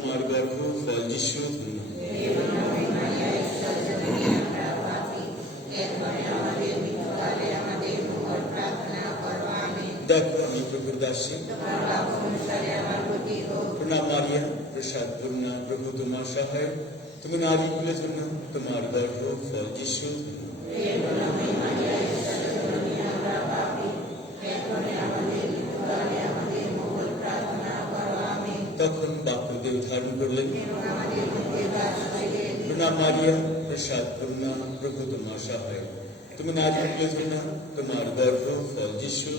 তোমার গর্ভ ফল যিশু দেখো আমি প্রভুর দাসী। প্রণাম মারিয়া, প্রসাদ পূর্ণা, প্রভু তোমার সহায়। তুমি নারী কুলের জন্য তোমার গর্ভ ফল যিশু। তখন বাক্যদেব ধারণ করলেন। প্রণাম মারিয়া, প্রসাদ পূর্ণা, প্রভু তোমার সহায়। তুমি নারী কুলের জন্য তোমার গর্ভ ফল যিশু।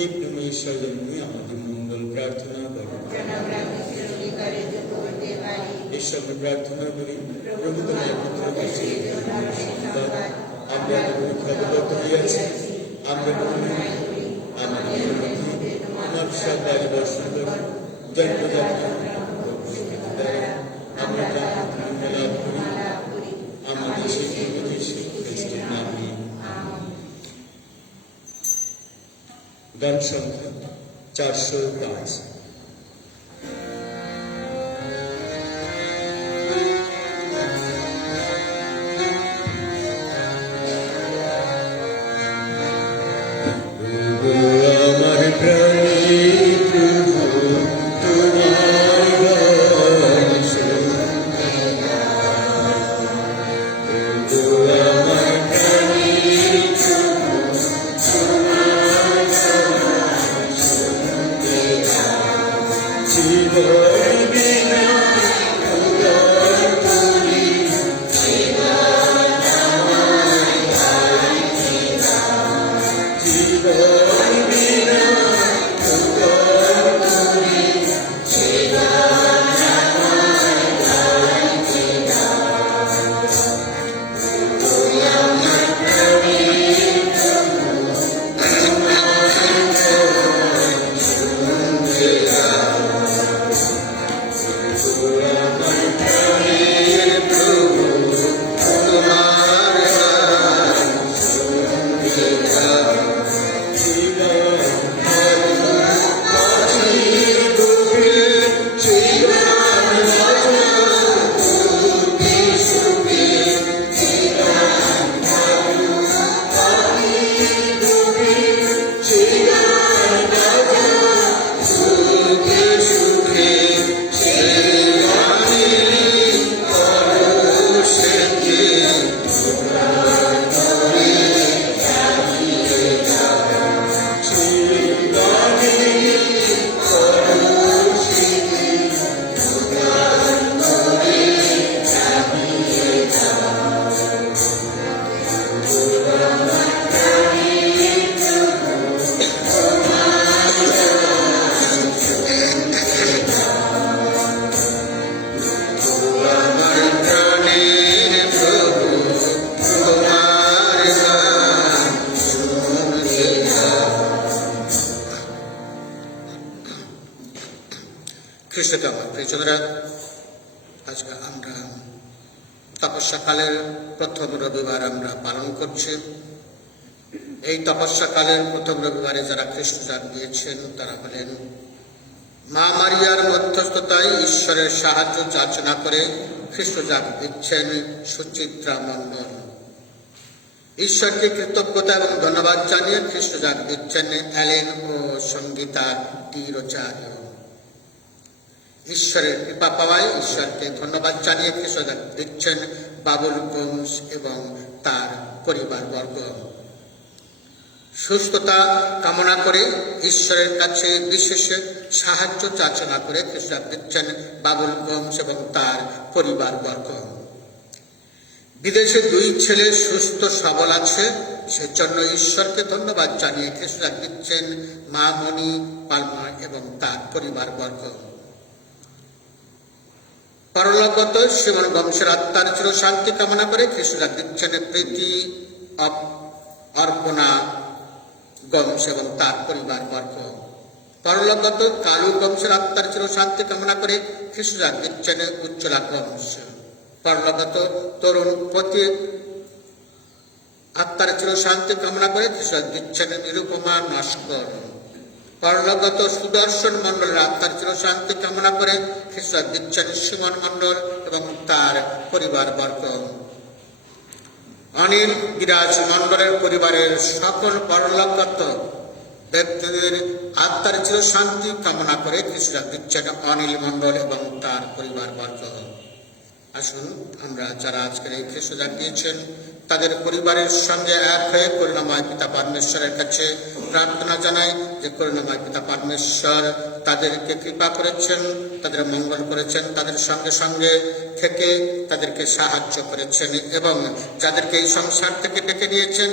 এই প্রেম ঈশ্বর জন্যই আমাদের মঙ্গল প্রার্থনা করো। ঈশ্বর প্রার্থনা করি, প্রভু তোমার পুত্র কাছে আমরা অবগত হইয়াছি, আমরা আমাদের তোমার সবাই বর্ষণ করি, জন্মযাত্রা আমরা লাভ করি আমাদের সেই খ্রিস্টের নামে। গান সংখ্যা 405। খ্রিস্টকে আমার প্রিয়জনেরা, আজকে আমরা তপস্যাকালের প্রথম রবিবার আমরা পালন করছি। এই তপস্যাকালের প্রথম রবিবারে যারা খ্রিস্টজাগ দিয়েছেন তারা হলেন মা মারিয়ার মধ্যস্থতায় ঈশ্বরের সাহায্য যাচনা করে খ্রিস্টজাগ দিচ্ছেন সুচিত্রা মণ্ডল। ঈশ্বরকে কৃতজ্ঞতা এবং ধন্যবাদ জানিয়ে খ্রিস্টজাগ দিচ্ছেন অ্যালেন ও সঙ্গীতা তীরচার্য। ঈশ্বরের কৃপা পাওয়ায় ঈশ্বরকে ধন্যবাদ জানিয়ে খ্রিস্টজাগ দিচ্ছেন বাবুল বংশ এবং তার পরিবারবর্গ। সুস্থতা কামনা করে ঈশ্বরের কাছে বিশেষ সাহায্য যাচনা করে খ্রিস্টজাগ দিচ্ছেন বাবুল বংশ এবং তার পরিবারবর্গ। বিদেশে 2 ছেলে সুস্থ সবল আছে, সেজন্য ঈশ্বরকে ধন্যবাদ জানিয়ে খ্রিস্টজাগ দিচ্ছেন মা মণি পালমা এবং তার পরিবারবর্গ। পরলোকগত শিমন বংশের আত্মার চির শান্তি কামনা করে খ্রিস্টজাগ দিচ্ছেন প্রীতি অর্পণা বংশ এবং তার পরিবারবর্গ। পরলোকগত কালু বংশের আত্মার চির শান্তি কামনা করে খ্রিস্টজাগ দিচ্ছেন উজ্জ্বলা বংশ। পরলোকগত তরুণ আত্মার চির শান্তি কামনা করে খ্রিস্ট দিচ্ছেন নিরুপমা নস্কর। পরলোকগত সুদর্শন মণ্ডলের আত্মার চির শান্তি কামনা করে খ্রিস্ট দিচ্ছেন সুমন মণ্ডল এবং তার পরিবার বর্গ। অনিল বিরাজ মণ্ডলের পরিবারের সকল পরলোকগত ব্যক্তিদের আত্মার চির শান্তি কামনা করে খ্রিস্ট দিচ্ছেন অনিল মণ্ডল এবং তার পরিবার বর্গ। আসুন আমরা যারা আজকের এই খ্রিস্টজাগ দিয়েছেন তাদের পরিবারের সঙ্গে এক হয়ে করুণাময় পিতা পরমেশ্বরের কাছে প্রার্থনা জানাই যে করুণাময় পিতা পরমেশ্বর তাদেরকে কৃপা করেছেন, তাদের মঙ্গল করেছেন, তাদের সঙ্গে সঙ্গে থেকে তাদেরকে সাহায্য করেছেন এবং যাদেরকে এই সংসার থেকে ডেকে নিয়েছেন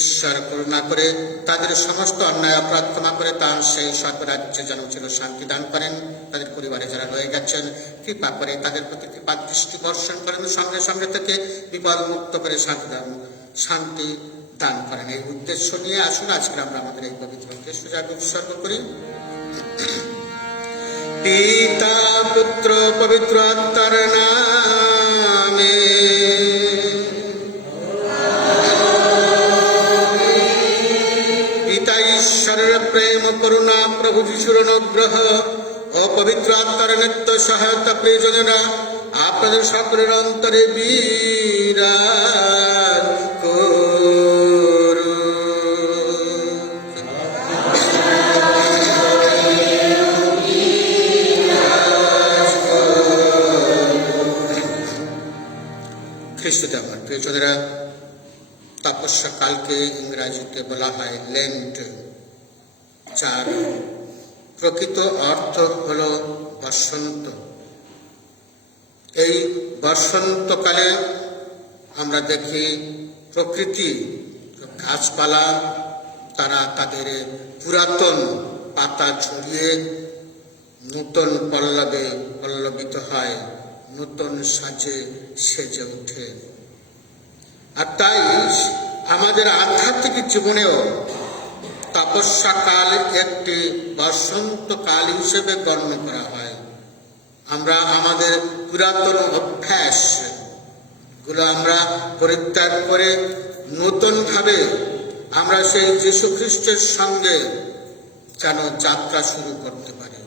ঈশ্বর করুণা করে তাদের সমস্ত অন্যায় অপরাধ ক্ষমা করে তার সেই স্বর্গরাজ্যে যেন চির শান্তি দান করেন। তাদের পরিবারে যারা রয়ে গেছেন কৃপা করে তাদের প্রতি কৃপা দৃষ্টি বর্ষণ করেন, সঙ্গে সঙ্গে থেকে বিপদ মুক্ত করে শান্তি দান করেন। এই উদ্দেশ্য নিয়ে আসুন আজকে আমরা আমাদের এই পবিত্র খ্রিস্টজাগ উৎসর্গ করি। পিতা পুত্র পবিত্র আত্মার নামে। ঈশ্বরের প্রেম করুণা প্রভু যিশুর অনুগ্রহ ও পবিত্র আত্মার নিত্য সহায়তা প্রিয়জনেরা আপনাদের সকলের অন্তরে বিরাজ করুন। খ্রিস্টতে আমার প্রিয়জনেরা, তপস্যা কালকে ইংরাজিতে বলা হয় লেন্ট, যার প্রকৃত অর্থ হল বসন্ত। এই বসন্তকালে আমরা দেখি প্রকৃতি গাছপালা তারা তাদের পুরাতন পাতা ঝরিয়ে নূতন পল্লবে পল্লবিত হয়, নূতন সাজে সেজে ওঠে। আর তাই আমাদের আধ্যাত্মিক জীবনেও তপস্যাকাল একটি বসন্তকাল হিসেবে গণ্য করা হয়। আমরা আমাদের পুরাতন অভ্যাস গুলো আমরা পরিত্যাগ করে নতুনভাবে আমরা সেই যীশু খ্রিস্টের সঙ্গে যেন যাত্রা শুরু করতে পারি।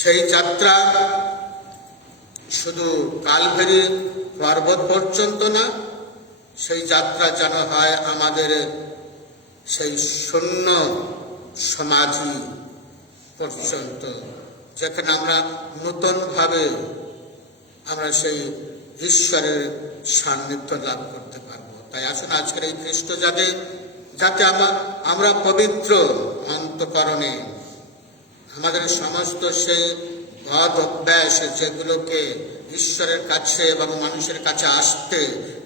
সেই যাত্রা শুধু কালভেরি পর্বত পর্যন্ত না, সেই যাত্রা যেন হয় আমাদের সেই শূন্য সমাধি পর্যন্ত, যেখানে আমরা নতুনভাবে আমরা সেই ঈশ্বরের সান্নিধ্য লাভ করতে পারবো। তাই আসুন আজকের এই খ্রিস্টজাগে যাতে আমরা পবিত্র অন্তঃকরণে আমাদের সমস্ত সেই বদ অভ্যাস যেগুলোকে ঈশ্বরের কাছে এবং মানুষের কাছে আসতে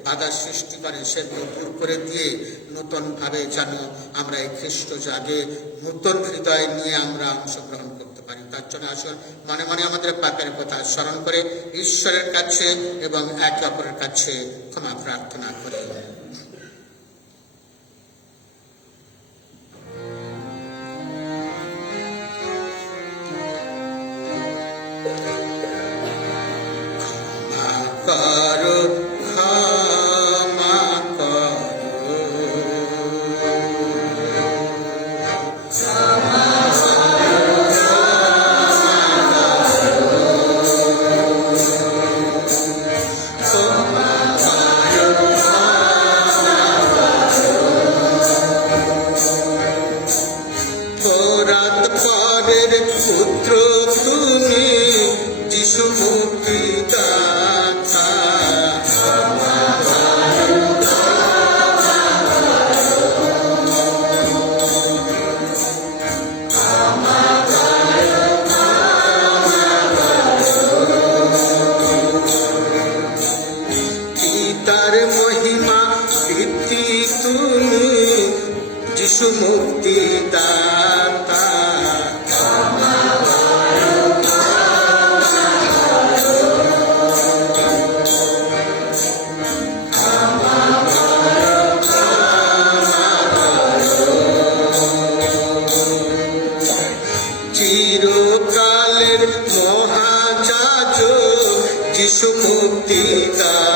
বাধা সৃষ্টি করে সেগুলো দূর করে দিয়ে নতুনভাবে যেন আমরা এই খ্রিস্টজাগে নতুন হৃদয় নিয়ে আমরা অংশগ্রহণ করতে পারি। তার জন্য আসুন মনে মনে আমাদের পাপের কথা স্মরণ করে ঈশ্বরের কাছে এবং একে অপরের কাছে ক্ষমা প্রার্থনা করি। পুত্র তুমি যিশু মুক্তিদাতা, পিতার মহিমা ভিত্তি তুমি যিশু মুক্তিদাতা, চিরকালের মহাযাজক যিশু মুক্তিদাতা,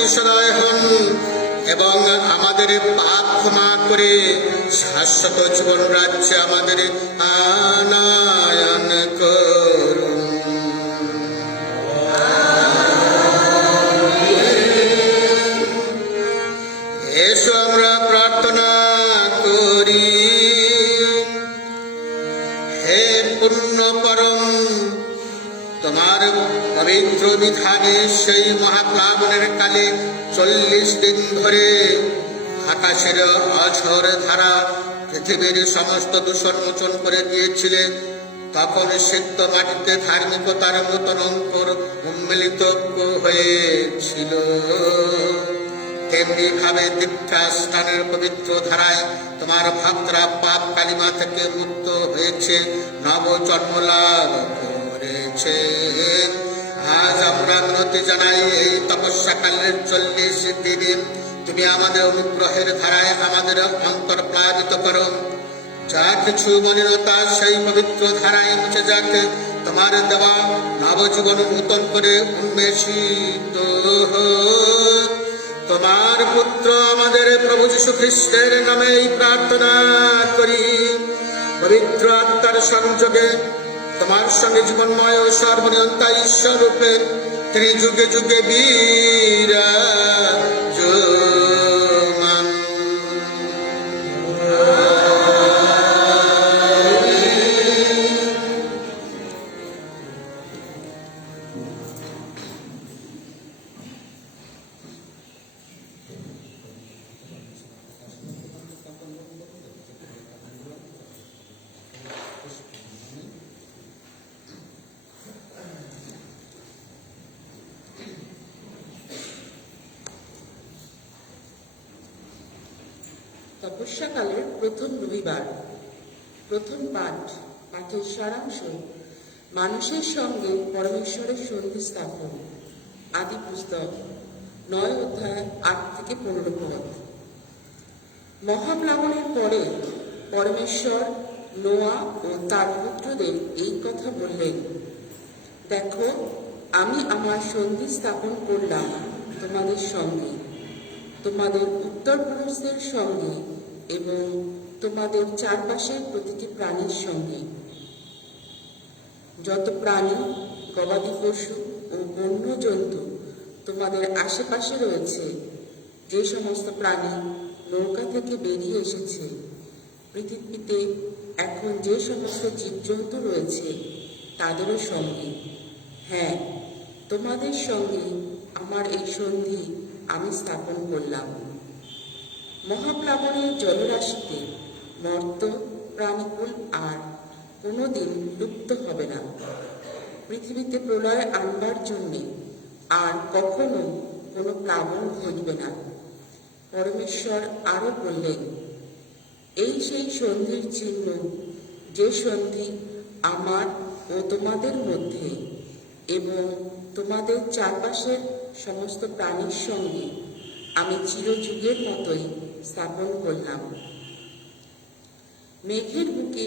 আপনি সদয় হন এবং আমাদের পাপ ক্ষমা করে শাশ্বত জীবন রাজ্যে আমাদের আনয়ন করুন। এসো আমরা প্রার্থনা করি। হে পুণ্য পরম, তোমার পবিত্র বিধানে সেই মহাপ্লাবনের কালে 40 দিন ধরে আকাশের অঝর ধারা পৃথিবীর সমস্ত দূষণ মোচন করে দিয়েছিলে, তখন সিদ্ধ মাটিতে ধার্মিকতার মতন অঙ্কুর উন্মিলিত হয়েছিল। তেমনি ভাবে দীক্ষা স্নানের পবিত্র ধারায় তোমার ভক্তরা পাপ কালিমা থেকে মুক্ত হয়েছে, নব জন্ম লাভ করেছে। আজ আমরা মিনতি জানাই, এই তপস্যাকালের 40 দিনে তুমি আমাদের অনুগ্রহের ধারায় আমাদের অন্তর প্লাবিত করো। যা কিছু মলিনতা সেই পবিত্র ধারায় মুছে যাক, তোমার দেওয়া নবজীবন নূতন করে উন্মেষিত হোক। তোমার পুত্র আমাদের প্রভু যীশু খ্রিস্টের নামে এই প্রার্থনা করি। পবিত্র আত্মার সংযোগে তোমার সঙ্গে জীবনময় ও সর্বনিয়ন্তা ঈশ্বর রূপে তিনি যুগে যুগে বিরাজমান। তপস্যাকালের প্রথম রবিবার। প্রথম পাঠের সারাংশ মানুষের সঙ্গে পরমেশ্বরের সন্ধি স্থাপন। আদি পুস্তক 9 অধ্যায় 8 থেকে 15 পদ। মহাপ্লাবনের পরে পরমেশ্বর নোয়া ও তার পুত্রদের এই কথা বললেন, দেখো, আমি আমার সন্ধি স্থাপন করলাম তোমাদের সঙ্গে, তোমাদের উত্তরপুরুষদের সঙ্গে এবং তোমাদের চারপাশের প্রতিটি প্রাণীর সঙ্গে। যত প্রাণী, গবাদি পশু ও বন্য জন্তু তোমাদের আশেপাশে রয়েছে, যে সমস্ত প্রাণী নৌকা থেকে বেরিয়ে এসেছে, পৃথিবীতে এখন যে সমস্ত জীবজন্তু রয়েছে তাদেরও সঙ্গে, হ্যাঁ, তোমাদের সঙ্গে আমার এই সন্ধি আমি স্থাপন করলাম। মহাপ্লাবনের জলরাশিতে মর্ত প্রাণীকুল আর কোনোদিন লুপ্ত হবে না। পৃথিবীতে প্রলয় আনবার জন্যে আর কখনো কোনো প্লাবন ঘটবে না। পরমেশ্বর আরো বললেন, এই সেই সন্ধির চিহ্ন, যে সন্ধি আমার ও তোমাদের মধ্যে এবং তোমাদের চারপাশের সমস্ত প্রাণীর সঙ্গে আমি চিরযুগের মতোই স্থাপন করলাম। মেঘের বুকে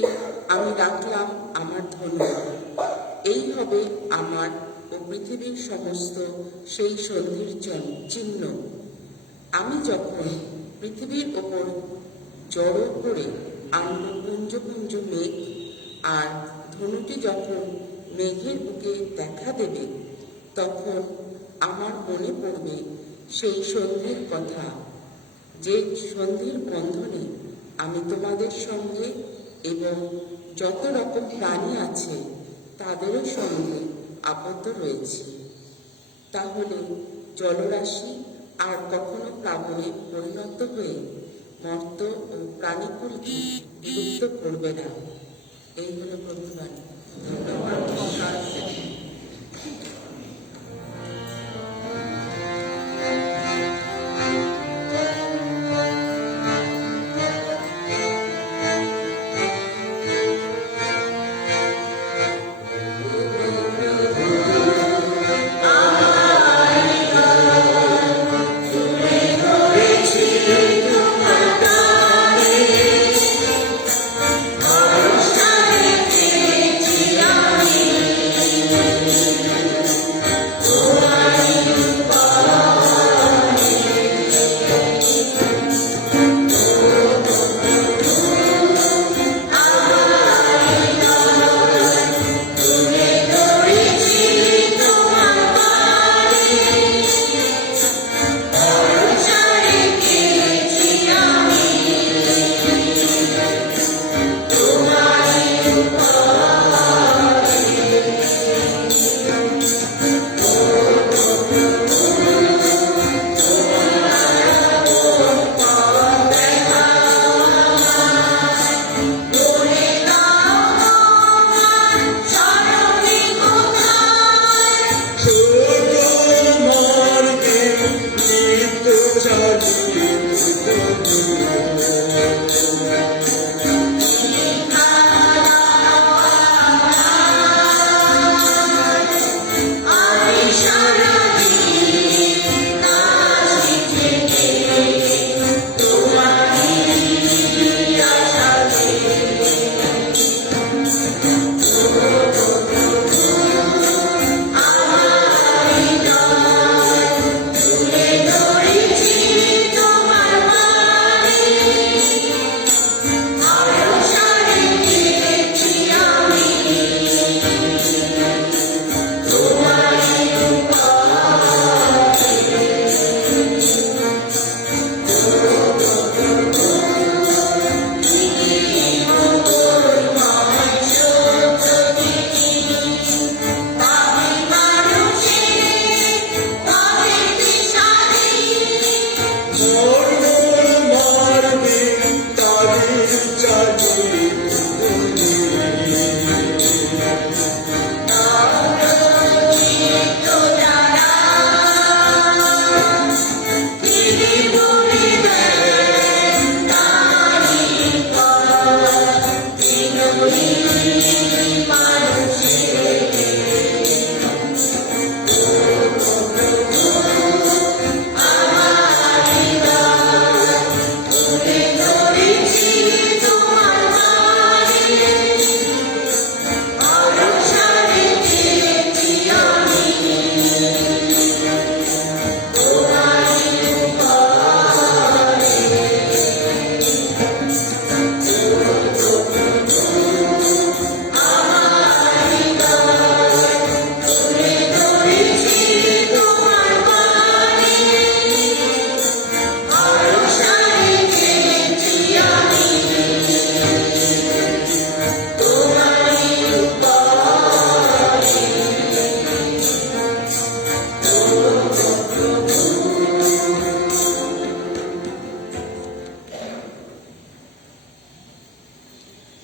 আমি রাখলাম আমার ধন্য। এই হবে আমার ও পৃথিবীর সমস্ত সেই সন্ধির চিহ্ন। আমি যখন পৃথিবীর ওপর জড়ো করে আনব পুঞ্জ পুঞ্জ মেঘ, আর ধনুটি যখন মেঘের বুকে দেখা দেবে, তখন আমার মনে পড়বে সেই সন্ধির কথা, যে সন্ধির বন্ধনে আমি তোমাদের সঙ্গে এবং যত রকম প্রাণী আছে তাদেরও সঙ্গে আবদ্ধ রয়েছি। তাহলে জলরাশি আর কখনো প্লাবনে পরিণত হয়ে মর্ত ও প্রাণীকুলকে বিলুপ্ত করবে না। এই হলো প্রভুর বাণী।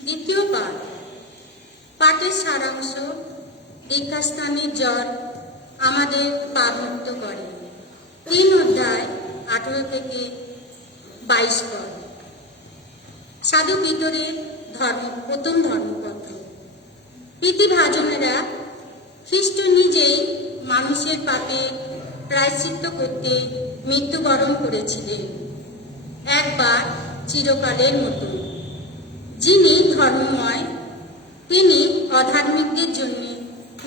দ্বিতীয় পাঠ। পাঠের সারাংশ, দীক্ষাস্থানের জল আমাদের পাপমুক্ত করে। 3 অধ্যায় 18 থেকে 22 পদ। সাধু পিতরের প্রথম ধর্মপত্র। প্রীতিভাজনেরা খ্রিস্ট নিজেই মানুষের পাপে প্রায়শ্চিত্ত করতে মৃত্যুবরণ করেছিলেন, একবার চিরকালের মতো। যিনি ধর্মময়, তিনি অধার্মিকদের জন্য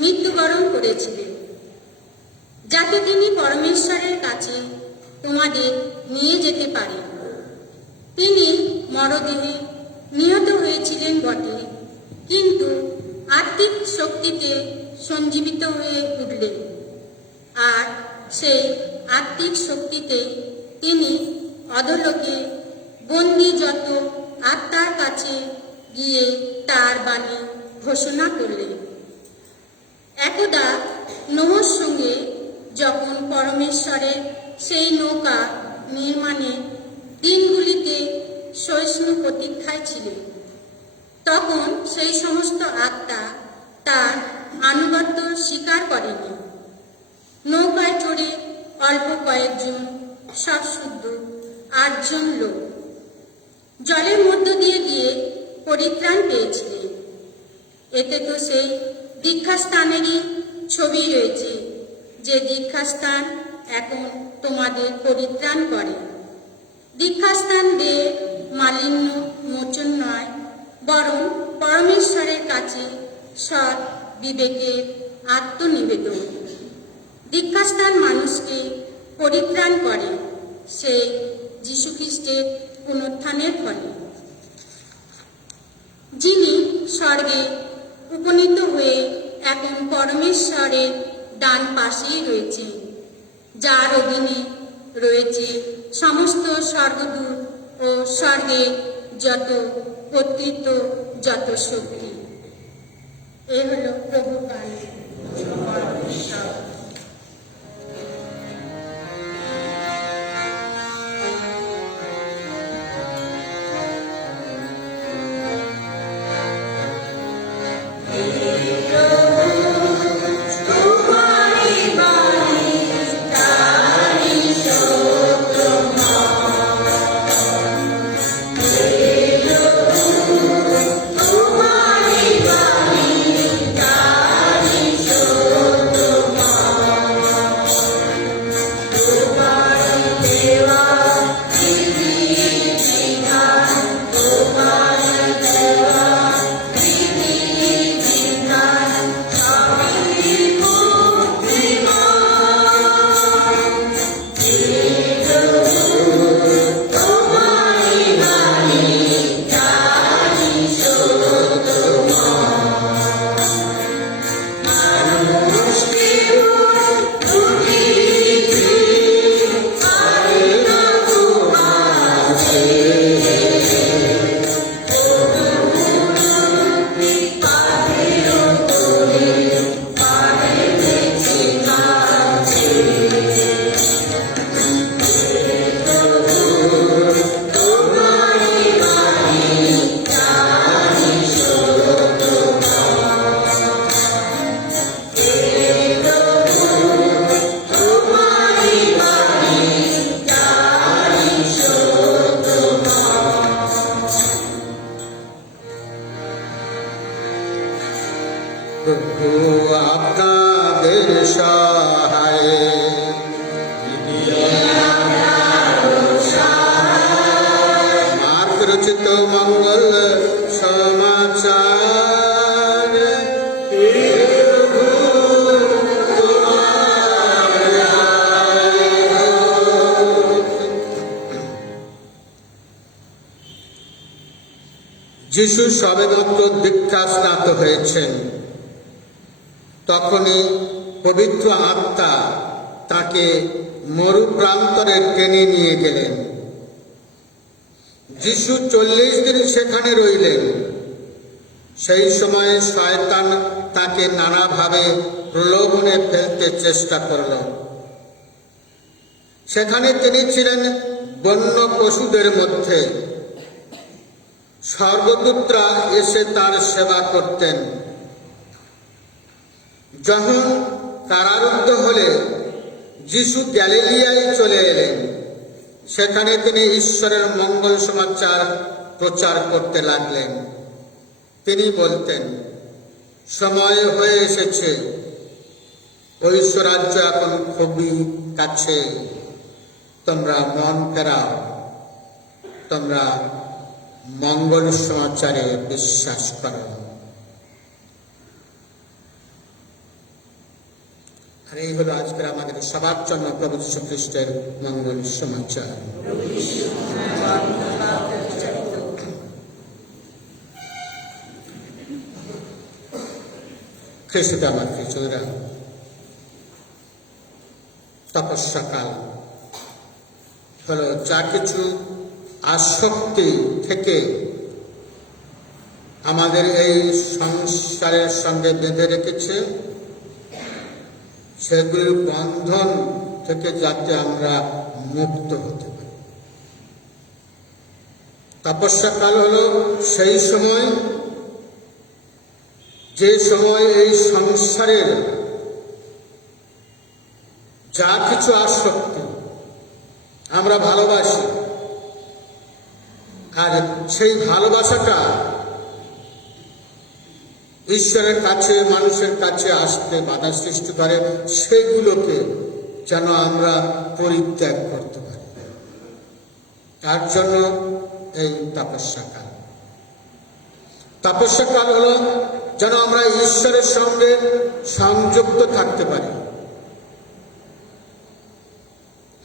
মৃত্যুবরণ করেছিলেন, যাতে তিনি পরমেশ্বরের কাছে তোমাদের নিয়ে যেতে পারেন। তিনি মরদেহে নিহত হয়েছিলেন বটে, কিন্তু আত্মিক শক্তিতে সঞ্জীবিত হয়ে উঠলেন, আর সেই আত্মিক শক্তিতে তিনি অধোলোকে বন্দী যত আত্মার কাছে গিয়ে তার বাণী ঘোষণা করলেন। একদা নোহর সঙ্গে যখন পরমেশ্বরের সেই নৌকা নির্মাণের দিনগুলিতে সহিষ্ণু প্রতীক্ষায় ছিলেন, তখন সেই সমস্ত আত্মা তার আনুগত্য স্বীকার করেনি। নৌকায় চড়ে অল্প কয়েকজন সব শুদ্ধ 8 জন লোক জলের মধ্য দিয়ে গিয়ে পরিত্রাণ পেয়েছিলেন। এতে তো সেই দীক্ষাস্থানেরই ছবি রয়েছে, যে দীক্ষাস্থান এখন তোমাদের পরিত্রাণ করে। দীক্ষাস্থান দিয়ে মালিন্য মোচন নয়, বরং পরমেশ্বরের কাছে সৎ বিবেকের আত্মনিবেদন। দীক্ষাস্থান মানুষকে পরিত্রাণ করে সেই যীশুখ্রিস্টের পুনরুত্থানের ফলে, যিনি স্বর্গে উপনীত হয়ে এখন পরমেশ্বরের ডান পাশেই রয়েছে, যার অধীনে রয়েছে সমস্ত স্বর্গদূত ও স্বর্গে যত কর্তৃত্ব, যত শক্তি। এ হল প্রভু বাণী। প্রভু আপনাদের সহায়ে মার্ক রচিত মঙ্গল সমাচার। যিশু সবেমাত্র দীক্ষা স্নাত হয়েছেন, তখনই পবিত্র আত্মা তাকে মরুপ্রান্তরে টেনে নিয়ে গেলেন। যিশু 40 দিন সেখানে রইলেন। সেই সময় শয়তান তাকে নানাভাবে প্রলোভনে ফেলতে চেষ্টা করল। সেখানে তিনি ছিলেন বন্য পশুদের মধ্যে। স্বর্গদূতরা এসে তার সেবা করতেন। যখন কারারুদ্ধ হলে যিশু গ্যালিলিয়ায় চলে এলেন। সেখানে তিনি ঈশ্বরের মঙ্গল সমাচার প্রচার করতে লাগলেন। তিনি বলতেন, সময় হয়ে এসেছে, ঐশ্বরাজ্য এখন খুবই কাছে, তোমরা মন ফেরাও, তোমরা মঙ্গল সমাচারে বিশ্বাস করো। আর এই হলো আজকের আমাদের সবার জন্য প্রভু যীশু খ্রিস্টের মঙ্গল সমাচার। খ্রিস্টে আমার খ্রিস্টরা, তপস্যাকাল হলো যা কিছু আসক্তি থেকে আমাদের এই সংসারের সঙ্গে বেঁধে রেখেছে, সেগুলির বন্ধন থেকে যাতে আমরা মুক্ত হতে পারি। তপস্যাকাল হলো সেই সময়, যে সময় এই সংসারের যা কিছু আসক্তি আমরা ভালোবাসি, আর সেই ভালোবাসাটা ঈশ্বরের কাছে, মানুষের কাছে আসতে বাধা সৃষ্টি করে, সেগুলোকে যেন আমরা পরিত্যাগ করতে পারি। তার জন্য এই তপস্যাকাল। তপস্যাকাল হলো যেন আমরা ঈশ্বরের সঙ্গে সংযুক্ত থাকতে পারি,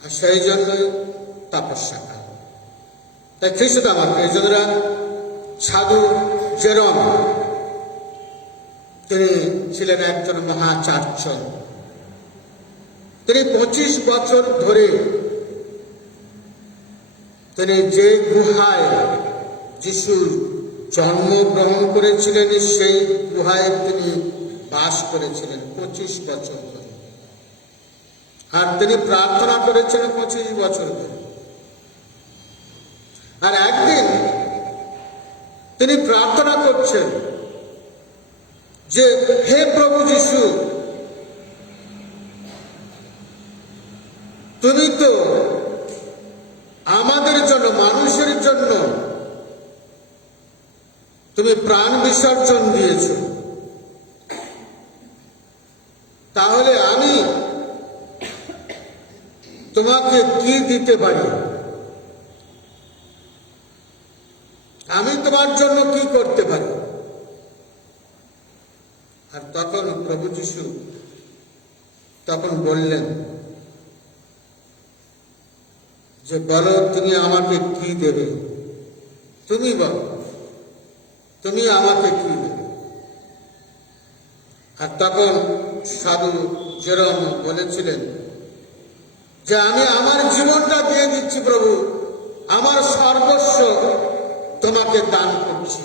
আর সেই জন্যই তপস্যাকাল। তাই খ্রিস্ট আমার প্রিয়জনেরা, সাধু জেরম তিনি ছিলেন একজন মহাচার্য। তিনি 25 বছর ধরে তিনি যে গুহায় যিশু জন্মগ্রহণ করেছিলেন, সেই গুহায় তিনি বাস করেছিলেন 25 বছর ধরে। আর তিনি প্রার্থনা করেছিলেন 25 বছর ধরে। আর একদিন তিনি প্রার্থনা করছেন যে, হে প্রভু যিশু, তুমি তো আমাদের জন্য, মানুষের জন্য তুমি প্রাণ বিসর্জন দিয়েছ, তাহলে আমি তোমাকে কি দিতে পারি? আমি তোমার জন্য কি করতে পারি? আর তখন প্রভু যিশু তখন বললেন যে, বলো তুমি আমাকে কি দেবে? তুমি বলো, তুমি আমাকে কি দেবে? আর তখন সাধু জেরম বলেছিলেন যে, আমি আমার জীবনটা দিয়ে দিচ্ছি প্রভু, আমার সর্বস্ব তোমাকে দান করছি।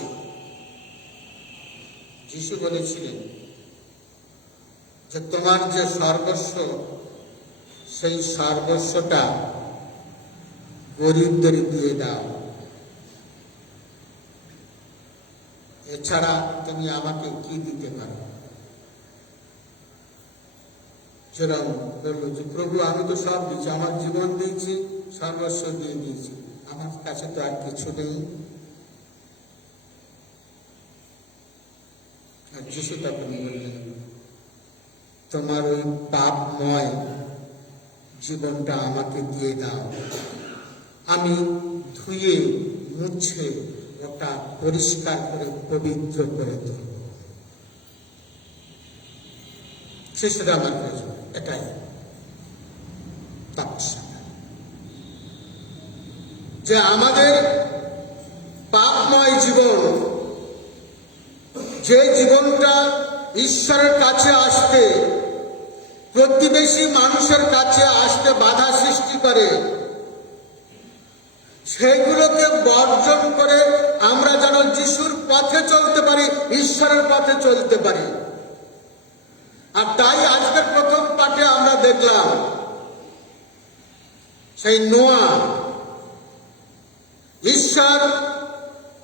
যিশু বলেছিলেন যে, তোমার যে সর্বস্ব, সেই সর্বস্বটা গরিবদের দিয়ে দাও, এছাড়া তুমি আমাকে কি দিতে পারো? যেরকম বললো যে, প্রভু আমি তো সব দিচ্ছি, আমার জীবন দিয়েছি, সর্বস্ব দিয়ে দিয়েছি, আমার কাছে তো আর কিছু নেই। আর যিশু তখন বললেন, তোমার ওই পাপময় জীবনটা আমাকে দিয়ে দাও, আমি ধুয়ে মুছে ওটা পরিষ্কার করে পবিত্র করে দেব। শিশুরা আমার প্রয়োজন, এটাই তপস্যা, যে আমাদের পাপময় জীবন, যে জীবনটা ঈশ্বরের কাছে আসতে, প্রতিবেশী মানুষের কাছে আসতে বাধা সৃষ্টি করে, সেগুলোকে বর্জন করে আমরা যেন যিশুর পথে চলতে পারি, ঈশ্বরের পথে চলতে পারি। আর তাই আজকের প্রথম পাঠে আমরা দেখলাম সেই নোয়া, ঈশ্বর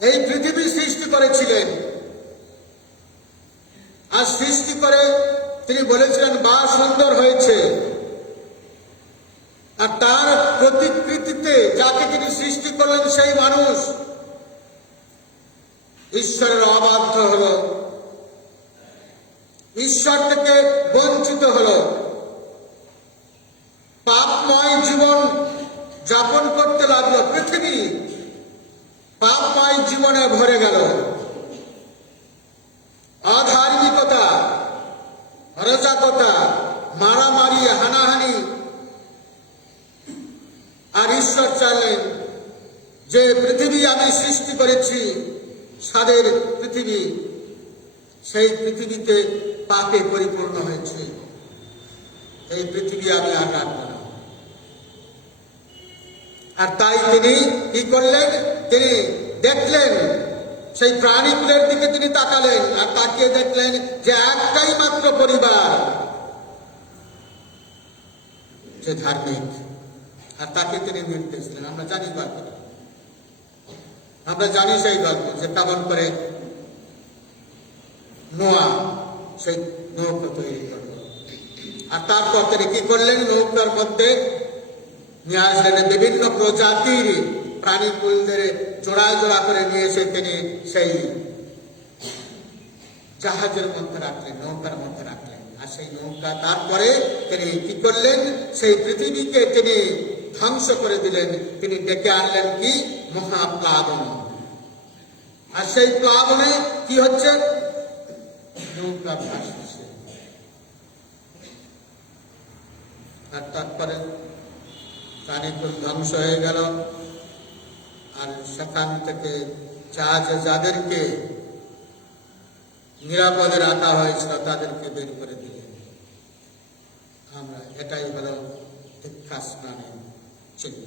এই পৃথিবী সৃষ্টি করেছিলেন, আর সৃষ্টি করে তিনি বলেছিলেন বা সুন্দর হয়েছে। আর তার প্রতিকৃতিতে যাকে তিনি সৃষ্টি করলেন সেই মানুষ ঈশ্বরের অবাধ্য হলো, ঈশ্বর থেকে বঞ্চিত হলো, পাপময় জীবন যাপন করতে লাগলো। পৃথিবী পাপময় জীবনে ভরে গেল, অধার্মিকতা, অরাজকতা, মারামারি, হানাহানি। আর ঈশ্বর চাইলেন যে পৃথিবী আমি সৃষ্টি করেছি, স্বাদের পৃথিবী, সেই পৃথিবীতে পাপে পরিপূর্ণ হয়েছে, এই পৃথিবী আমি আর রাখবো না। আর তাই তিনি কি করলেন, তিনি দেখলেন সেই প্রাণীকুলের দিকে তিনি তাকালেন, আর তাকিয়ে দেখলেন যে একটাই মাত্র পরিবার যে ধার্মিক, আর তাকে তিনি নির্দেশ দিলেন। আমরা জানি গল্প, আমরা জানি সেই গল্প যে কেমন করে নোয়া সেই নৌকা তৈরি করল। আর তারপর তিনি কি করলেন, নৌকার মধ্যে নিয়ে আসলেন বিভিন্ন প্রজাতির প্রাণীকুলদের জোড়া জোড়া করে নিয়ে এসে তিনি সেই জাহাজের মধ্যে রাখলেন, নৌকার মধ্যে রাখলেন। আর সেই নৌকা তারপরে তিনি কি করলেন, সেই পৃথিবীকে তিনি ধ্বংস করে দিলেন। তিনি ডেকে আনলেন কি, মহাপ্লাবন। আর সেই প্লাবনে কি হচ্ছে, নৌকা ভাসছে। আর তারপরে প্রাণীকুল ধ্বংস হয়ে গেল। আর সেখান থেকে জাহাজে যাদেরকে নিরাপদে রাখা হয়েছিল তাদেরকে বের করে দিলেন। আমরা এটাই হলো দীক্ষা স্নানের চিহ্ন,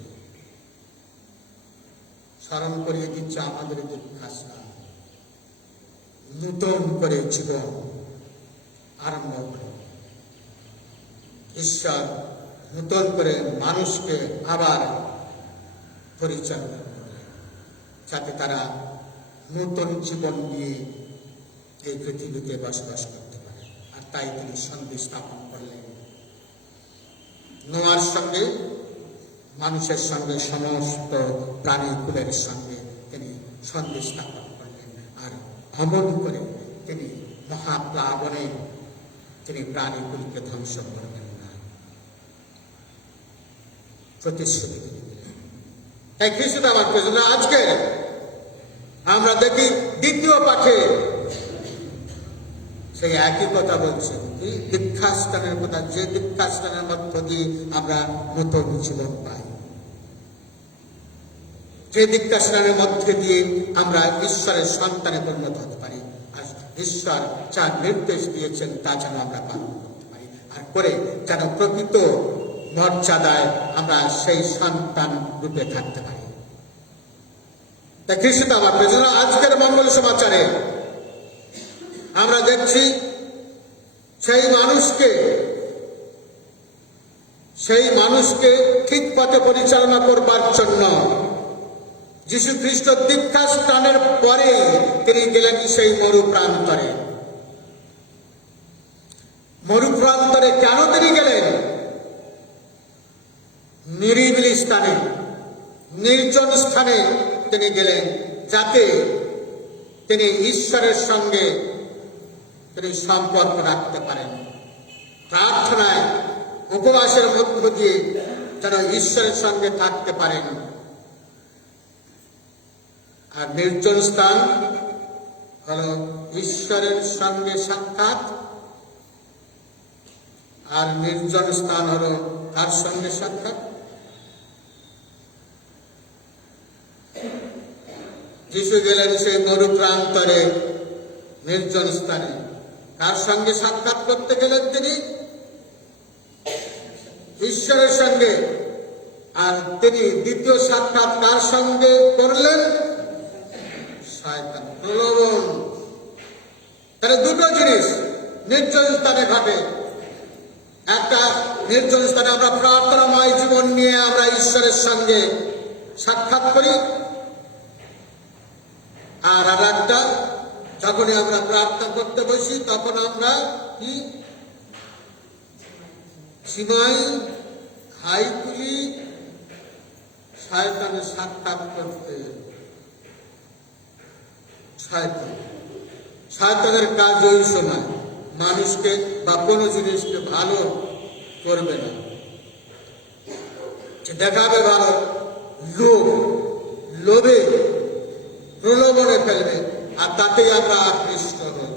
স্মরণ করিয়ে দিচ্ছে আমাদের দীক্ষা স্নান। নূতন করে জীবন আরম্ভ করে ঈশ্বর নূতন করে মানুষকে আবার পরিচালনা করে, যাতে তারা নূতন জীবন নিয়ে এই পৃথিবীতে বসবাস করতে পারে। আর তাই তিনি সন্ধি স্থাপন করলেন নোয়ার সঙ্গে, মানুষের সঙ্গে, সমস্ত প্রাণীকুলের সঙ্গে তিনি সন্ধি স্থাপন করলেন। আর ভ্রমণ করে তিনি মহাপ্লাবনে তিনি প্রাণীকুলকে ধ্বংস করবেন না, প্রতিশ্রুতি দিলেন। তাই খ্রিস্ট আমার প্রয়োজন। আজকে আমরা দেখি দ্বিতীয় পাঠে সেই একই কথা বলছে, দীক্ষাস্থানের কথা, যে দীক্ষাস্থানের মধ্য দিয়ে আমরা নতুন জীবন পাই, যে দীক্ষাস্থানের মধ্যে দিয়ে আমরা ঈশ্বরের সন্তানে পরিণত হতে পারি। আর ঈশ্বর যা নির্দেশ দিয়েছেন তা যেন আমরা পালন করতে পারি, আর করে যেন প্রকৃত মর্যাদায় আমরা সেই সন্তান রূপে থাকতে পারি। তা খ্রিস্ট আমার প্রয়োজন। আজকের মঙ্গল সমাচারে আমরা দেখছি সেই মানুষকে ঠিক পথে পরিচালনা করবার জন্য যীশু খ্রিস্ট দীক্ষা স্নানের পরে তিনি গেলেন সেই মরুপ্রান্তরে। মরুপ্রান্তরে কেন তিনি গেলেন? নিরিবিলি স্থানে, নির্জন স্থানে তিনি গেলেন, যাতে তিনি ঈশ্বরের সঙ্গে তিনি সম্পর্ক রাখতে পারেন। প্রার্থনায় উপবাসের মধ্য দিয়ে যেন ঈশ্বরের সঙ্গে থাকতে পারেন। আর নির্জন স্থান হলো ঈশ্বরের সঙ্গে সাক্ষাৎ, আর নির্জন স্থান হলো তার সঙ্গে সাক্ষাৎ। যিশু গেলেন সেই মরু প্রান্তরে নির্জন স্থানে, তার সঙ্গে সাক্ষাৎ করতে গেলেন তিনি ঈশ্বরের সঙ্গে। আর তিনি দ্বিতীয় সাক্ষাৎ তার সঙ্গে করলেন শয়তান, প্রলোভন। তাহলে দুটো জিনিস নির্জন স্থানে ঘটে। একটা নির্জন স্থানে আমরা প্রার্থনাময় জীবন নিয়ে আমরা ঈশ্বরের সঙ্গে সাক্ষাৎ করি, আর একটা যখনই আমরা প্রার্থনা করতে বসি তখন আমরা কি সীমাই হাই তুলি শয়তানের সাক্ষাৎ করতে। শয়তানের কাজ ওই সময় মানুষকে বা কোনো জিনিসকে ভালো করবে না, দেখাবে ভালো, লোভে প্রলোভনে ফেলবে, আর তাতেই আমরা আকৃষ্ট হই।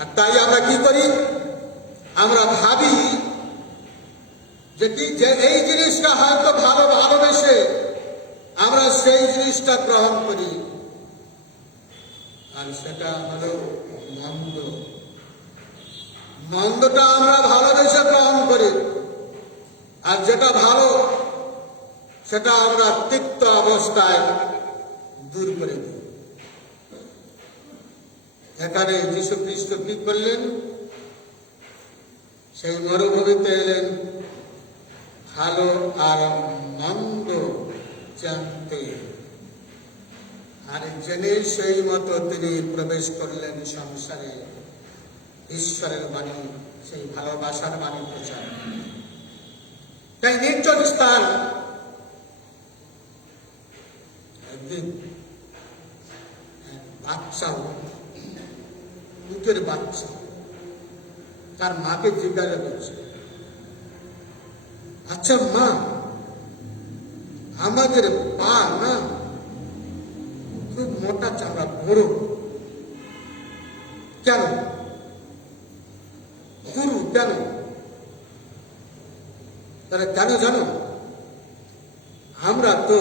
আর তাই আমরা কি করি? আমরা ভাবি যে কি যে এই জিনিসটা হয়তো ভালোবেসে আমরা সেই জিনিসটা গ্রহণ করি, আর সেটা হলো মন্দ। মন্দটা আমরা ভালোবেসে গ্রহণ করি, আর যেটা ভালো সেটা আমরা তিক্ত অবস্থায় দূর করে দিই। এখানে যীশু খ্রিস্ট কি করলেন? সেই মরুভূমিতে এলেন ভালো আর মন্দ জানতে, আর জেনে সেই মতো তিনি প্রবেশ করলেন সংসারে, ঈশ্বরের বাণী, সেই ভালোবাসার বাণী প্রচার। তাই নির্জন স্থান। একদিন বাচ্চা, উটের বাচ্চা তার মাকে জিজ্ঞাসা করছে, আচ্ছা মা, আমাদের পা না খুব মোটা চামড়া, বড় কেন? গুরু কেন? তারা কেন জানো? আমরা তো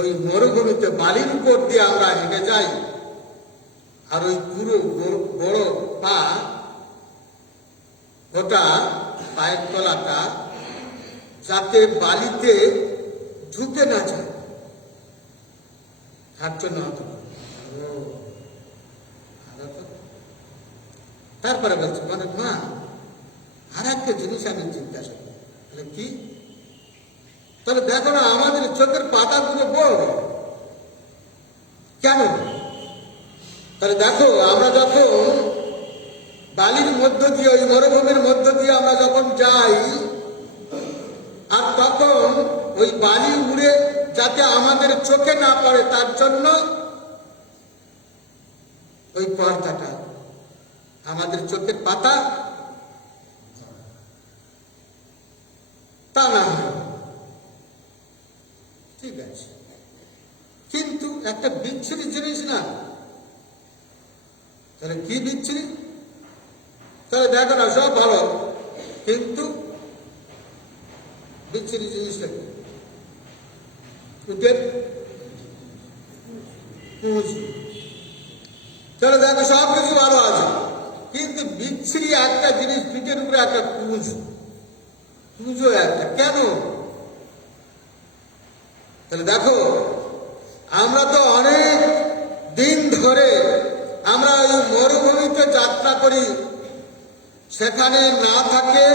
ওই মরুভূমিতে বালির উপর দিয়ে আমরা হেঁটে যাই, আর ওই পুরো বড় পা, ওটা পায়ের তলাটা যাতে বালিতে ঢুকে না যায় তার জন্য। তারপরে বলছে, মানে মা আর একটা জিনিস আমি জিজ্ঞাসা করি, কি? তাহলে দেখো না, আমাদের চোখের পাতাগুলো বড় কেন? তাহলে দেখো, আমরা যখন বালির মধ্য দিয়ে, ওই মরুভূমির মধ্য দিয়ে আমরা যখন যাই, আর তখন ওই বালি উড়ে যাতে আমাদের চোখে না পড়ে তার জন্য ওই পর্দাটা, আমাদের চোখের পাতা তা না হয়, ঠিক আছে, কিন্তু একটা বিচ্ছিরি জিনিস না। তাহলে কি বিচ্ছিরি? তাহলে দেখো না, সব ভালো, কিন্তু বিচ্ছিরি জিনিসটা কি? উটের পুঁজ। তাহলে দেখো সব কিছু ভালো আছে, কিন্তু বিচ্ছিরি একটা জিনিস, পিঠের উপরে একটা পুঁজ, পুঁজো একটা, কেন? তাহলে দেখো, আমরা তো অনেক দিন ধরে আমরা এই মরুভূমিতে যাত্রা করি, সেখানে না থাকে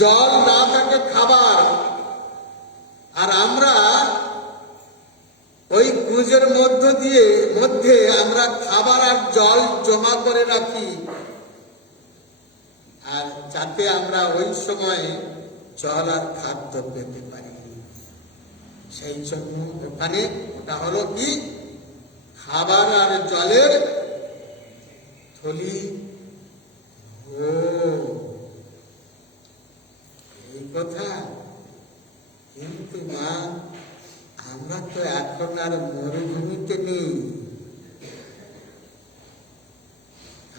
জল, না থাকে খাবার, আর আমরা ওই কুঁজের মধ্যে আমরা খাবার আর জল জমা করে রাখি, আর যাতে আমরা ওই সময় জল আর খাদ্য পেতে পারি। সেই জন্য ওখানে ওটা হলো কি, খাবার আর জলের থলি, ও এই কথা। কিন্তু মা, আমরা তো এখন আর মরুভূমিতে নেই,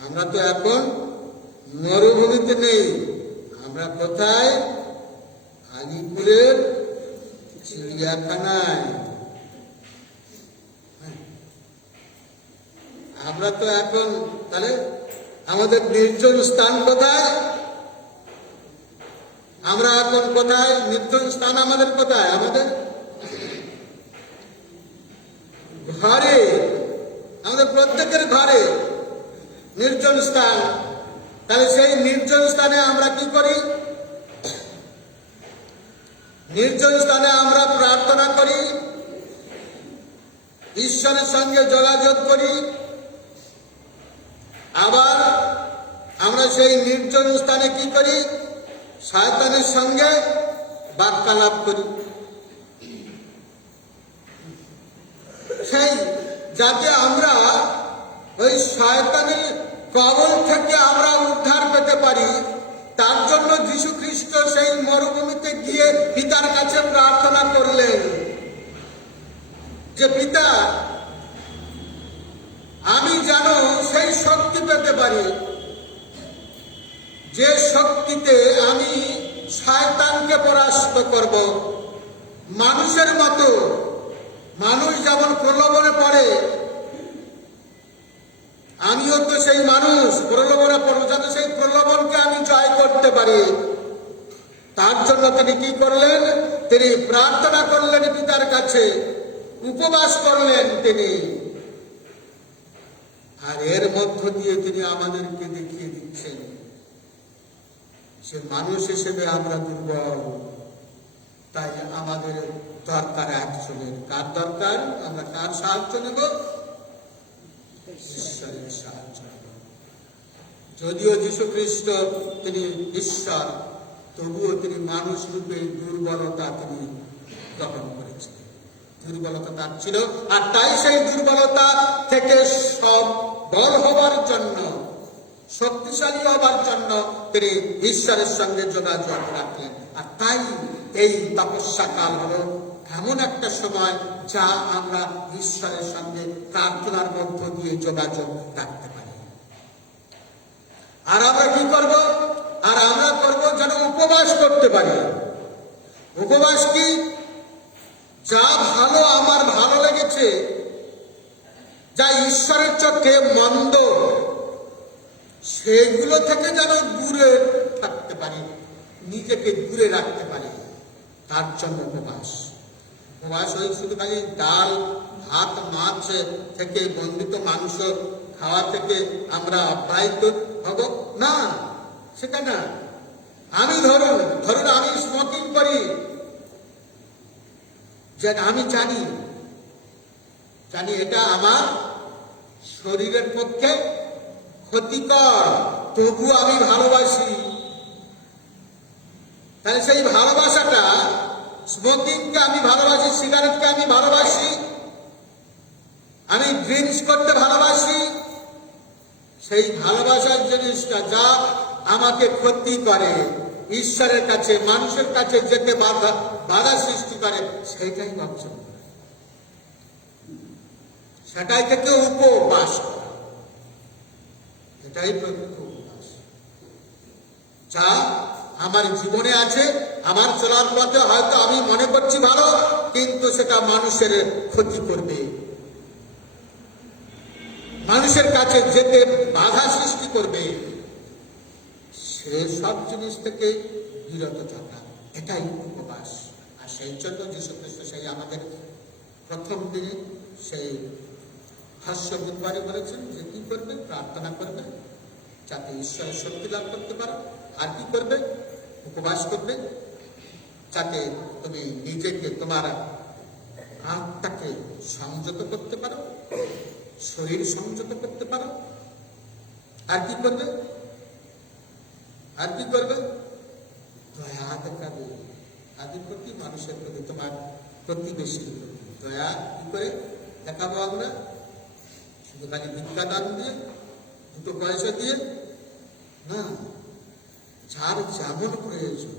আমরা তো এখন মরুভূমিতে নেই। আমরা কোথায়? আলিপুরের চিড়িয়াখানায়। আমরা তো এখন, তাহলে আমাদের নির্জন স্থান কোথায়? আমরা এখন কোথায়? নির্জন স্থান আমাদের কোথায়? আমাদের ঘরে, আমাদের প্রত্যেকের ঘরে নির্জন স্থান। তাহলে সেই নির্জন স্থানে আমরা কি করি? নির্জন স্থানে আমরা প্রার্থনা করি, ঈশ্বরের সঙ্গে যোগাযোগ করি। আবার আমরা সেই নির্জন স্থানে কি করি? শয়তানের সঙ্গে বার্তালাপ করি, সেই যাতে আমরা ওই শয়তানের কবল থেকে আমরা উদ্ধার পেতে পারি। তার জন্য যীশু খ্রিস্ট সেই মরুভূমিতে গিয়ে পিতার কাছে প্রার্থনা করলেন যে পিতা, আমি যেন সেই শক্তি পেতে পারি, যে শক্তিতে আমি শয়তানকে পরাস্ত করব। মানুষের মতো, মানুষ যেমন প্রলোভনে পড়ে, আমিও তো সেই মানুষ, প্রলোভনে পড়ব, যাতে সেই প্রলোভনকে আমি জয় করতে পারি। তার জন্য তিনি কি করলেন? তিনি প্রার্থনা করলেন পিতার কাছে, উপবাস করলেন তিনি। আর এর মধ্য দিয়ে তিনি আমাদেরকে দেখিয়ে দিচ্ছেন যে মানুষ হিসেবে আমরা দুর্বল, তাই আমাদের দরকার একজনের। কার দরকার? আমরা কার সাহায্য নেব? ঈশ্বরের সাহায্য নেব। যদিও যীশু খ্রিস্ট তিনি ঈশ্বর, তবুও তিনি মানুষ রূপে দুর্বলতা তিনি গ্রহণ করেছিলেন। দুর্বলতা তার ছিল, আর তাই সেই দুর্বলতা থেকে সবল হবার জন্য, শক্তিশালী হবার জন্য তিনি ঈশ্বরের সঙ্গে যোগাযোগ রাখলেন। আর তাই এই তপস্যা কাল হলো এমন একটা সময় যা আমরা ঈশ্বরের সঙ্গে প্রার্থনার মধ্য দিয়ে যোগাযোগ রাখতে পারি। আর আমরা কি করব? আর আমরা করব যেন উপবাস করতে পারি। উপবাস কি? যা ভালো আমার ভালো লেগেছে, যা ঈশ্বরের চোখে মন্দ, সেগুলো থেকে যেন দূরে থাকতে পারি, নিজেকে দূরে রাখতে পারি। তার জন্য উপবাস। উপবাস ওই শুধু খালি ডাল ভাত মাছ থেকে, বন্ধিত মাংস খাওয়া থেকে আমরা অব্যাহত হব না, সেটা না। আমি ধরুন আমি স্মোকিং করি, যে আমি জানি এটা আমার শরীরের পক্ষে ক্ষতিকর, তবু আমি ভালোবাসি। তাহলে সেই ভালোবাসাটা, স্মোকিংকে আমি ভালোবাসি, সিগারেটকে আমি ভালোবাসি, আমি ড্রিঙ্কস করতে ভালোবাসি, সেই ভালোবাসার জিনিসটা যা আমাকে ক্ষতি করে, ঈশ্বরের কাছে মানুষের কাছে যেতে বাধা সৃষ্টি করে, সেইটাই বর্জন করে, সেটাই থেকে উপবাস করা। এটাই প্রকৃত উপবাস। যা আমার জীবনে আছে, আমার চলার পথে হয়তো আমি মনে করছি ভালো, কিন্তু সেটা মানুষের ক্ষতি করবে, মানুষের কাছে যেতে বাধা সৃষ্টি করবে, সেসব জিনিস থেকে বিরত থাকা, এটাই উপবাস। আর সেই জন্য যীশু খ্রিস্ট সেই আমাদের প্রথম দিনে সেই হাস্য বুধবারে বলেছেন যে কি করবে? প্রার্থনা করবে যাতে ঈশ্বরের শক্তি লাভ করতে পারো। আর কি করবে? উপবাস করবে যাতে তুমি নিজেকে, তোমার আত্মাকে সংযত করতে পারো, শরীর সংযত করতে পারো। আর কি করবে? দয়া দেখাবে, তাদের প্রতি, মানুষের প্রতি, তোমার প্রতিবেশীর প্রতি দয়া কি করে দেখাবো আমরা? শুধু খালি ভিক্ষাদান দিয়ে? দুটো পয়সা দিয়ে না, যার যেমন প্রয়োজন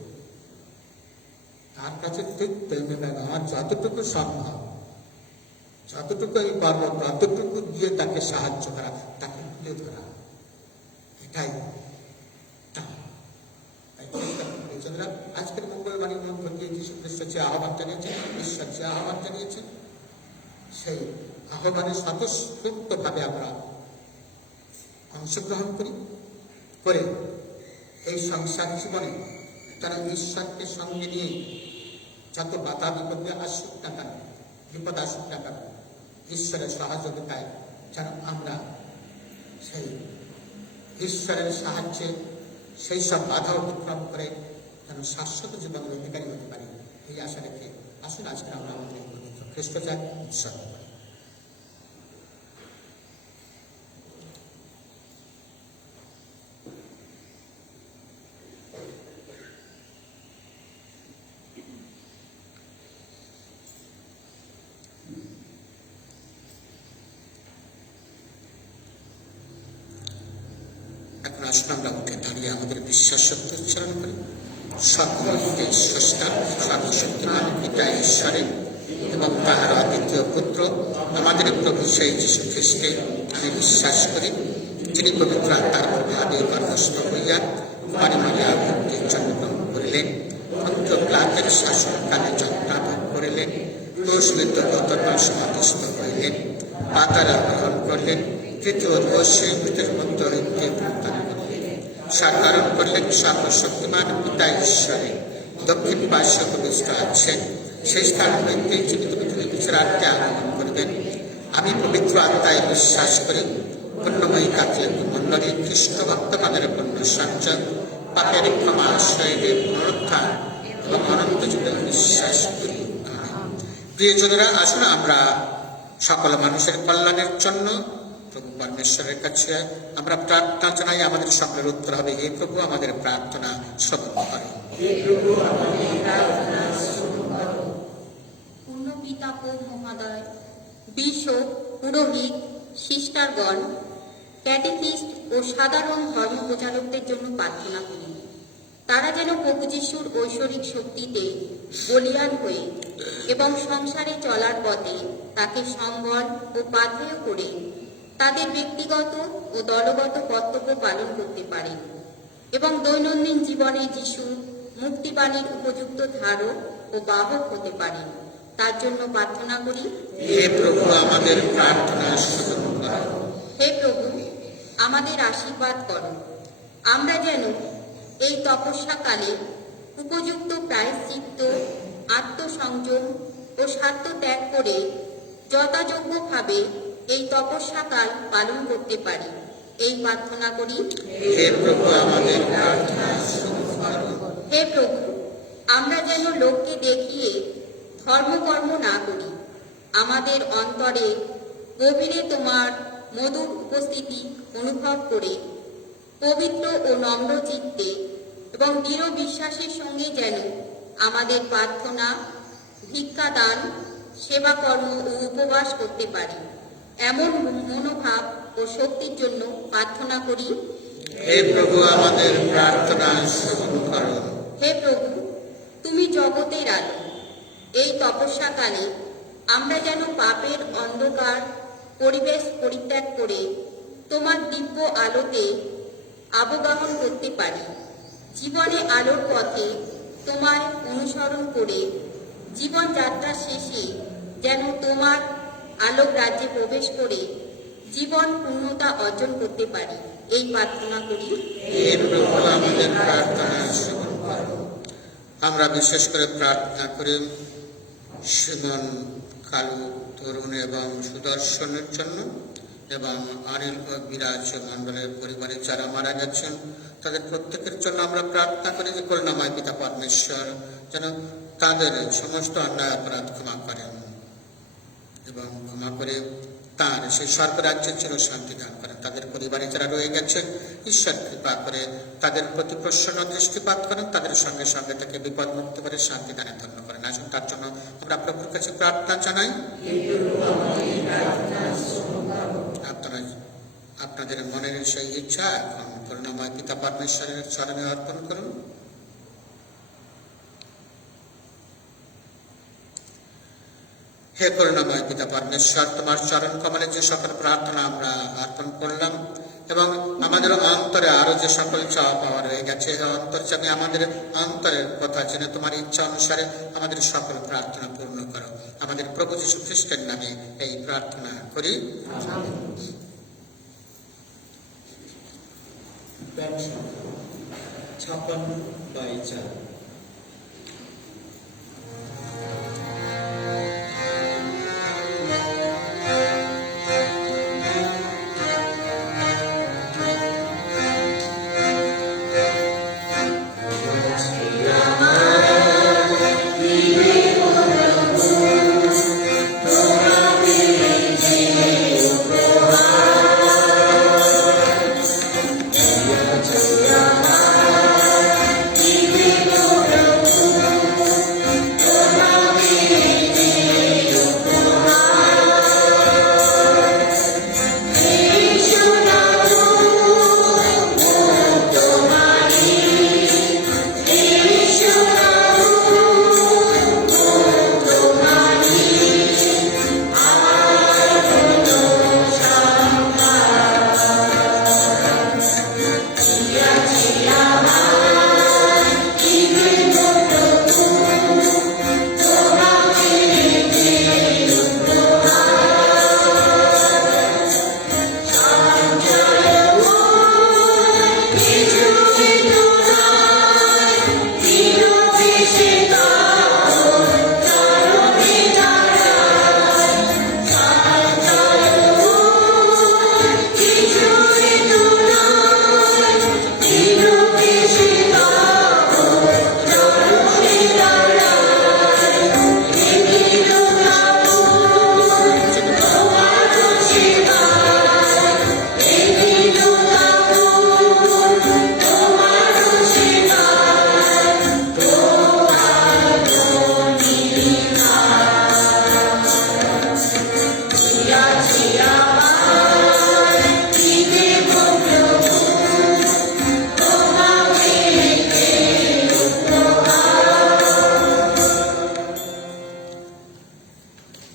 তার কাছে ঠিক তেমনি না, আমার যতটুকু সম্ভব, যতটুকু আমি পারবো ততটুকু দিয়ে তাকে সাহায্য করা, তাকে তুলে ধরা, এটাই প্রিয়জনেরা, আজকের মঙ্গলবাড়ির মধ্য দিয়ে যীশু খ্রিস্ট যে আহ্বান জানিয়েছেন, ঈশ্বর যে আহ্বান জানিয়েছেন, সেই আহ্বানে স্বতঃস্ফূর্তভাবে আমরা অংশগ্রহণ করে এই সংসার জীবনে তারা ঈশ্বরকে সঙ্গে নিয়ে যত বাধা বিপদে আসুক না কেন, বিপদ আসুক না কেন, ঈশ্বরের সহযোগিতায় যেন আমরা সেই ঈশ্বরের সাহায্যে সেই সব বাধা অতিক্রম করে যেন শাশ্বত জীবনের অধিকারী হতে পারি, এই আশা রেখে আসুন আজকে আমরা আমাদের পবিত্র খ্রিস্ট চাই উৎসর্গ করি। এখন আসুন আমরা উঠে দাঁড়িয়ে আমাদের বিশ্বাস সত্য উচ্চারণ করি। সকলকে স্রষ্টা সর্বশক্তিমান পিতা ঈশ্বরের এবং তাহার অদ্বিতীয় পুত্র আমাদের প্রভু সেই যীশু খ্রিস্টে আমি বিশ্বাস করি, যিনি পবিত্র আত্মার প্রভাবে গর্ভস্থ হইয়া কুমারী মারিয়া ভক্তির জন্মগ্রহণ করিলেন, পবিত্র প্লাতের শাসনকালে যন্ত্রণা ভোগ করিলেন, ক্রুশবিদ্ধ কতর্পণ সমাধিস্থ হইলেন, পাতাল গ্রহণ করলেন, তৃতীয় দিবসে মৃতের মধ্য হইতে পুনরুত্থান করিলেন, সাকারণ করলেন, সর্বশক্তিমান পিতা ঈশ্বরে দক্ষিণ পার্শ্বে উপবিষ্ট আছেন, সেই স্থান হইতে যিনি পৃথিবী বিচারার্থে আগমন করবেন। আমি পবিত্র আত্মায় বিশ্বাস করি, পুণ্যময়ী কাতলিক মণ্ডলী, খ্রিস্ট ভক্তগণের পুণ্য সঞ্চয়, পাপের ক্ষমা, শরীরের পুনরুত্থান এবং অনন্ত জীবনে বিশ্বাস করি। প্রিয়জনেরা, আসুন আমরা সকল মানুষের কল্যাণের জন্য প্রভু পরমেশ্বরের কাছে আমরা প্রার্থনা জানাই। আমাদের সকলের উত্তর হবে, হে প্রভু আমাদের প্রার্থনা শ্রবণ করো। পূর্ণ পিতা মহোদয়, বিশপ, পুরোহিত, সিস্টারগণ, ক্যাটেকিস্ট ও সাধারণ ধর্ম প্রচারকদের জন্য প্রার্থনা করি। তারা যেন প্রভু যিশুর ঐশ্বরিক শক্তিতে বলীয়ান হয়ে এবং সংসারে চলার পথে তাকে সম্বল ও পাথেয় করে তাদের ব্যক্তিগত ও দলগত কর্তব্য পালন করতে পারেন এবং দৈনন্দিন জীবনে যিশু মুক্তিবাণীর উপযুক্ত ধারক ও বাহক হতে পারেন, তার জন্য প্রার্থনা করি। হে প্রভু আমাদের প্রার্থনা শ্রবণ করো। হে প্রভু আমাদের আশীর্বাদ করো, আমরা যেন এই তপস্যাকালে উপযুক্ত প্রায়শ্চিত্ত, আত্মসংযম ও স্বার্থ ত্যাগ করে যথাযোগ্যভাবে এই তপস্যাকাল পালন করতে পারি, এই প্রার্থনা করি। হে প্রভু আমাদের প্রার্থনা শ্রবণ করো। হে প্রভু আমরা যেন লোককে দেখিয়ে ধর্মকর্ম না করি, আমাদের অন্তরে গভীরে তোমার মধুর উপস্থিতি অনুভব করে পবিত্র ও নম্র চিত্তে এবং দৃঢ় বিশ্বাসের সঙ্গে যেন আমাদের প্রার্থনা, ভিক্ষাদান, সেবাকর্ম ও উপবাস করতে পারি, এমন মনোভাব ও শক্তির জন্য প্রার্থনা করি। হে প্রভু আমাদের প্রার্থনা শ্রবণ করো। হে প্রভু তুমি জগতের আলো, এই তপস্যাকালে আমরা যেন পাপের অন্ধকার পরিবেশ পরিত্যাগ করে তোমার দিব্য আলোতে আবগাহন করতে পারি, জীবনে আলোর পথে তোমায় অনুসরণ করে জীবনযাত্রা শেষে যেন তোমার আলোক রাজ্যে প্রবেশ করে জীবন পূর্ণতা অর্জন করতে পারি, এই প্রার্থনা করি। হে প্রভু আমাদের প্রার্থনা শ্রবণ করো। আমরা বিশেষ করে প্রার্থনা করি সুমন, কালু, তরুণ এবং সুদর্শনের জন্য এবং অনিল ও বিরাজ মণ্ডলের পরিবারে যারা মারা গেছেন তাদের প্রত্যেকের জন্য আমরা প্রার্থনা করি যে করুণাময় পিতা পরমেশ্বর যেন তাদের সমস্ত অন্যায় অপরাধ ক্ষমা করেন এবং ক্ষমা করে তার সেই স্বর্গরাজ্যের চির শান্তি দান করেন। তাদের পরিবারে যারা রয়ে গেছেন ঈশ্বর কৃপা করে তাদের প্রতি প্রসন্ন দৃষ্টিপাত করেন, তাদের সঙ্গে সঙ্গে তাকে বিপদ মুক্ত করে শান্তি দানে ধন্য করেন। আসুন তার জন্য আমরা প্রভুর কাছে প্রার্থনা জানাই। আপনারা আপনাদের মনের সেই ইচ্ছা এখন করুণাময় পিতা পরমেশ্বরের চরণে অর্পণ করুন। হে করুণাময় পিতা পরমেশ্বর, তোমার চরণ কমলে যে সকল প্রার্থনা আমরা অর্পণ করলাম এবং আমাদের অন্তরে আরো যে সকল চাওয়া পাওয়া রয়ে গেছে, হে অন্তর্যামী, আমাদের অন্তরের কথা জেনে তোমার ইচ্ছা অনুসারে আমাদের সকল প্রার্থনা পূর্ণ করো। আমাদের প্রভু যীশু খ্রিস্টের নামে এই প্রার্থনা করি। প্যাট সংখ্যা 56/4।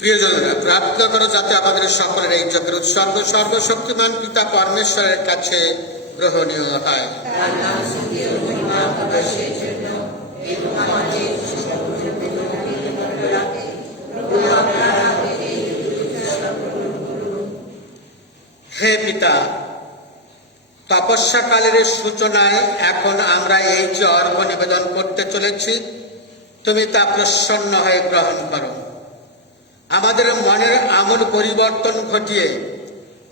প্রিয়জনেরা, প্রার্থনা করো যাতে আমাদের সকলের এই যজ্ঞের উৎসর্গ সর্বশক্তিমান পিতা পরমেশ্বরের কাছে গ্রহণীয় হয়। হে পিতা, তপস্যাকালের সূচনায় এখন আমরা এই যে অর্ঘ নিবেদন করতে চলেছি, তুমি তা প্রসন্ন হয়ে গ্রহণ করো। আমাদের মনের আমূল পরিবর্তন ঘটিয়ে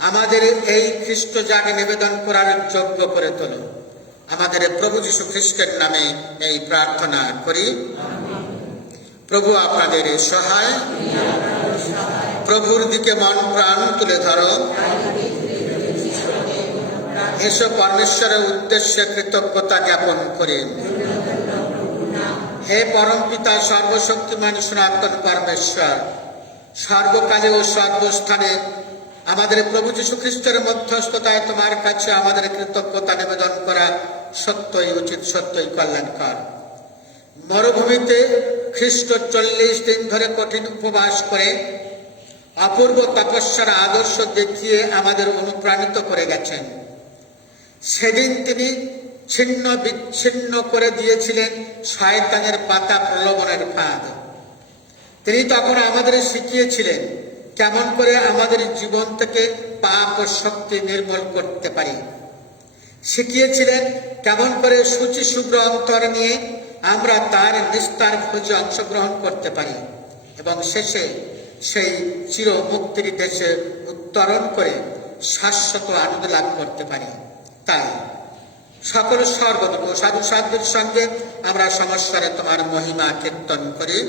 আমাদের এই খ্রিস্ট জাগে নিবেদন করার যোগ্য করে তোলো। আমাদের প্রভু যীশু খ্রিস্টের নামে এই প্রার্থনা করি। প্রভু আপনাদের সহায়। প্রভুর দিকে মন প্রাণ তুলে ধরো। এসো পরমেশ্বরের উদ্দেশ্যে কৃতজ্ঞতা জ্ঞাপন করে। হে পরম পিতা, সর্বশক্তিমান সনাতন পরমেশ্বর, সর্বকালে ও সর্বস্থানে আমাদের প্রভু যীশু খ্রিস্টের মধ্যস্থতায় তোমার কাছে আমাদের কৃতজ্ঞতা নিবেদন করা সত্যই উচিত, সত্যই কল্যাণকর। মরুভূমিতে খ্রিস্ট 40 দিন ধরে কঠিন উপবাস করে অপূর্ব তপস্যার আদর্শ দেখিয়ে আমাদের অনুপ্রাণিত করে গেছেন। সেদিন তিনি ছিন্ন বিচ্ছিন্ন করে দিয়েছিলেন শয়তানের পাতা প্রলোভনের ফাঁদ। তিনি তখন আমাদের শিখিয়েছিলেন কেমন করে আমাদের জীবন থেকে পাপ ও শক্তি নির্মূল করতে পারি। শিখিয়েছিলেন কেমন করে শুচি শুভ্র অন্তর নিয়ে আমরা তার নিস্তার খোঁজে অংশগ্রহণ করতে পারি এবং শেষে সেই চির মুক্তির দেশে উত্তরণ করে শাশ্বত আনন্দ লাভ করতে পারি। তাই সকল সর্বদম সাধু সাধুর সঙ্গে আমরা সমস্যারে তোমার মহিমা কীর্তন করি।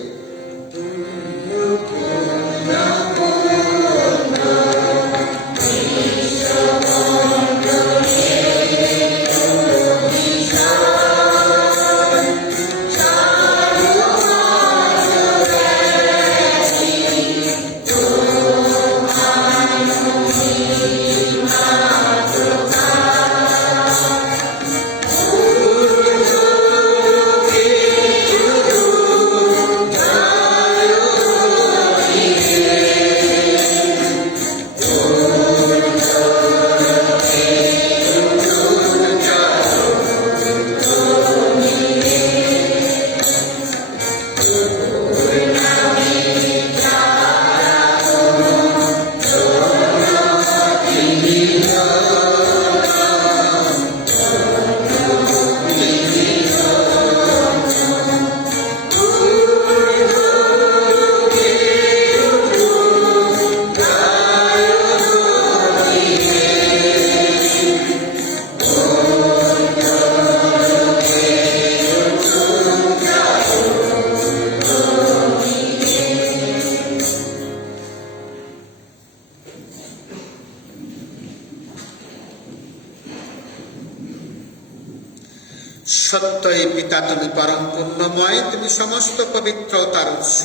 সত্যই পিতা, তুমি পরম পুণ্যময়, তুমি সমস্ত পবিত্রতার উৎস।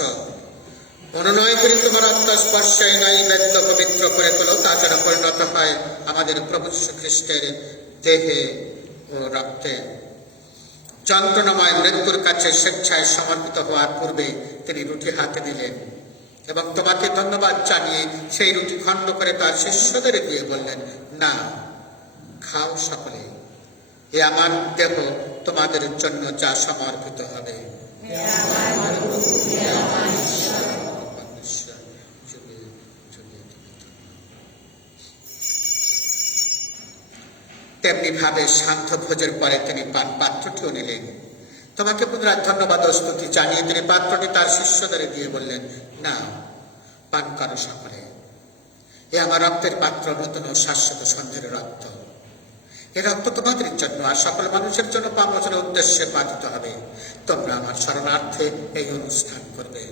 অনুনয় করি তোমার আত্মা স্পর্শে নাই বেদ্য পবিত্র করে তোলো, তা যেন পরিণত হয় আমাদের প্রভু যীশু খ্রিস্টের দেহে ও রক্তে। যন্ত্রণাময় মৃত্যুর কাছে স্বেচ্ছায় সমর্পিত হওয়ার পূর্বে তিনি রুটি হাতে দিলেন এবং তোমাকে ধন্যবাদ জানিয়ে সেই রুটি খণ্ড করে তার শিষ্যদের দিয়ে বললেন, না, খাও সকলে, এ আমার দেহ তোমাদের জন্য যা সমর্পিত হবে। তেমনি ভাবে শান্ত ভোজের পরে তিনি পাত্রটিও নিলেন। তোমাকে পুনরায় ধন্যবাদ ও স্তুতি জানিয়ে তিনি পাত্রটি তার শিষ্যদের দিয়ে বললেন, না, পান করো সকলে, এ আমার রক্তের পাত্র, নতুন ও শাশ্বত সন্ধের রক্ত। এ রক্ত তোমাদের জন্য আর সকল মানুষের জন্য পামোচনের উদ্দেশ্যে পাঠিত হবে। তোমরা আমার শরণার্থে এই অনুষ্ঠান করবে।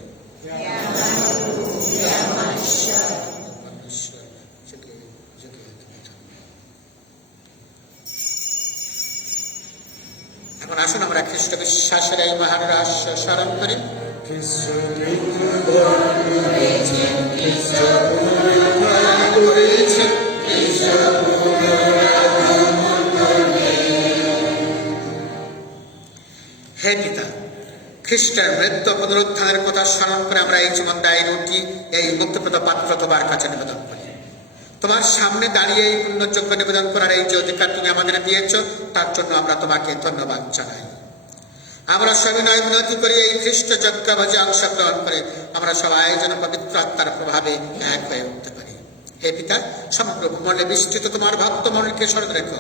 এখন আসুন আমরা খ্রিস্ট বিশ্বাসের এই মহান রহস্য স্মরণ করি। হে পিতা, খ্রিস্টের মৃত্যু পুনরুত্থানের কথা স্মরণ করে আমরা এই জীবনদায়ী রুটি, এই মুক্তপ্রদ পাত্র তোমার কাছে নিবেদন করি। তোমার সামনে দাঁড়িয়ে এই পুণ্যযোগ্য নিবেদন করার এই যে অধিকার তুমি আমাদের দিয়েছ, তার জন্য আমরা তোমাকে ধন্যবাদ জানাই। আমরা সবিনয় বিনতি করি এই খ্রিস্ট যজ্ঞভাজে অংশগ্রহণ করে আমরা সবাই যেন পবিত্র আত্মার প্রভাবে এক হয়ে উঠতে পারি। হে পিতা, সমগ্র ভূমণ্ডলে বিস্তৃত তোমার ভক্ত মণ্ডলকে স্মরণ রেখো,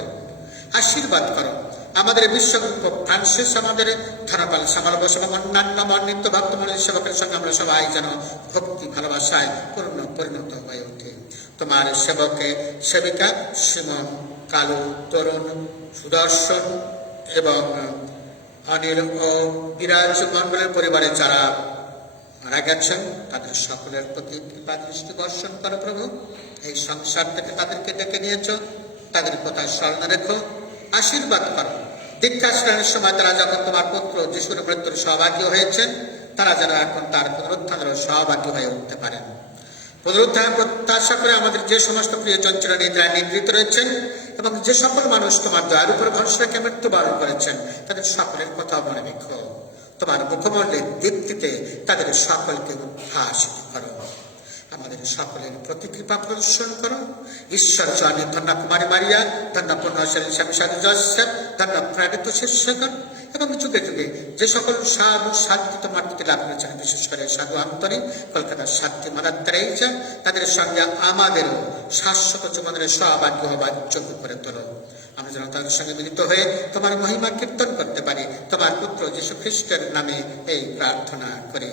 আশীর্বাদ করো। আমাদের বিশ্বগুরু ফ্রান্সিস, আমাদের ধনপাল সামাল বস এবং অন্যান্য মনোনীত ভক্তমণ্ডলী সেবকের সঙ্গে আমরা সবাই যেন ভক্তি ভালোবাসায় পরিণত হয়ে ওঠে। তোমার সেবকে সেবিকা সিমন, কালু, তরুণ, সুদর্শন এবং অনিল ও বিরাজ মণ্ডলের পরিবারে যারা মারা গেছেন তাদের সকলের প্রতি কৃপা দৃষ্টি বর্ষণ করো প্রভু। এই সংসার থেকে তাদেরকে ডেকে নিয়েছ, তাদের কথা স্মরণ রেখো, আশীর্বাদ করো। দীক্ষা স্নানের সময় তারা যখন তোমার পুত্র যিশুর মৃত্যুর সহভাগী হয়েছেন, তারা যেন এখন তার পুনরুত্থানেরও সহভাগী হয়ে উঠতে পারেন। পুনরুত্থান প্রত্যাশা করে আমাদের যে সমস্ত প্রিয়জন চির নিদ্রায় নিদ্রিত রয়েছেন এবং যে সকল মানুষ তোমার দয়ার উপর ভরসা রেখে মৃত্যুবরণ করেছেন, তাদের সকলের কথা মনে রেখো। তোমার মুখমণ্ডলের দীপ্তিতে তাদের সকলকে উদ্ভাসিত করো। আমাদের সকলের প্রতি কৃপা প্রদর্শন করো। ঈশ্বর জনে ধন্য কুমারী মারিয়া, ধন্য পূর্ণশালী স্বামী সাধু জোসেফ, ধন্য প্রাণিত শিষ্যগণ এবং যুগে যুগে যে সকল সাধু শান্তি তোমার প্রতি লাভ করেছেন, বিশেষ করে সাধু আন্তরি, কলকাতার শান্তি মাদার তেরেসা, তাদের সঙ্গে আমাদেরও শাশ্বত জীবনের সহভাগ্য হবার যোগ্য করে তোলো। আমরা যেন তাদের সঙ্গে মিলিত হয়ে তোমার মহিমা কীর্তন করতে পারি। তোমার পুত্র যীশু খ্রিস্টের নামে এই প্রার্থনা করি।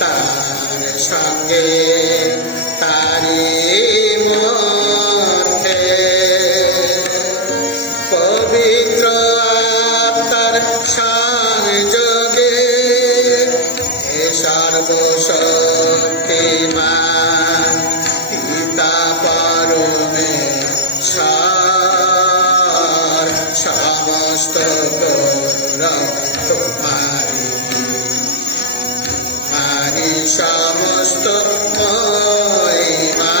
তার সঙ্গে তারি মধ্যে পবিত্র আত্মার সংযোগে হে সর্বশক্তিমান পিতা পরমেশ্বর, সমস্ত তোমারি সমস্ত মহিমা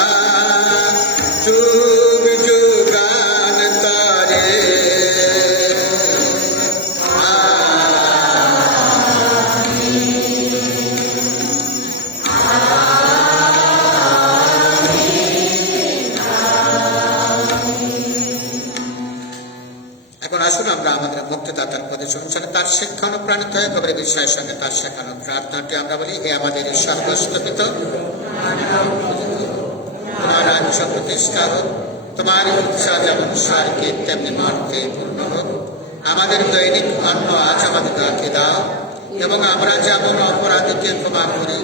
যুগ যুগান্তরে। এখন আসুন আমরা আমাদের মুক্তিদাতার পদের অনুসারে তার শিক্ষা অনুপ্রাণিত হয়ে খবরের বিষয়ের সঙ্গে তার শেখানো প্রার্থনাটি আমরা বলি। হে আমাদের সর্বস্তপিত, তোমার রাজ্য প্রতিষ্ঠা হোক, তোমার ইচ্ছা যেমন স্বর্গে তেমনি মর্তে পূর্ণ হোক। আমাদের দৈনিক অন্ন আজ আমাদেরকে দাও, এবং আমরা যেমন অপরাধীকে ক্ষমা করি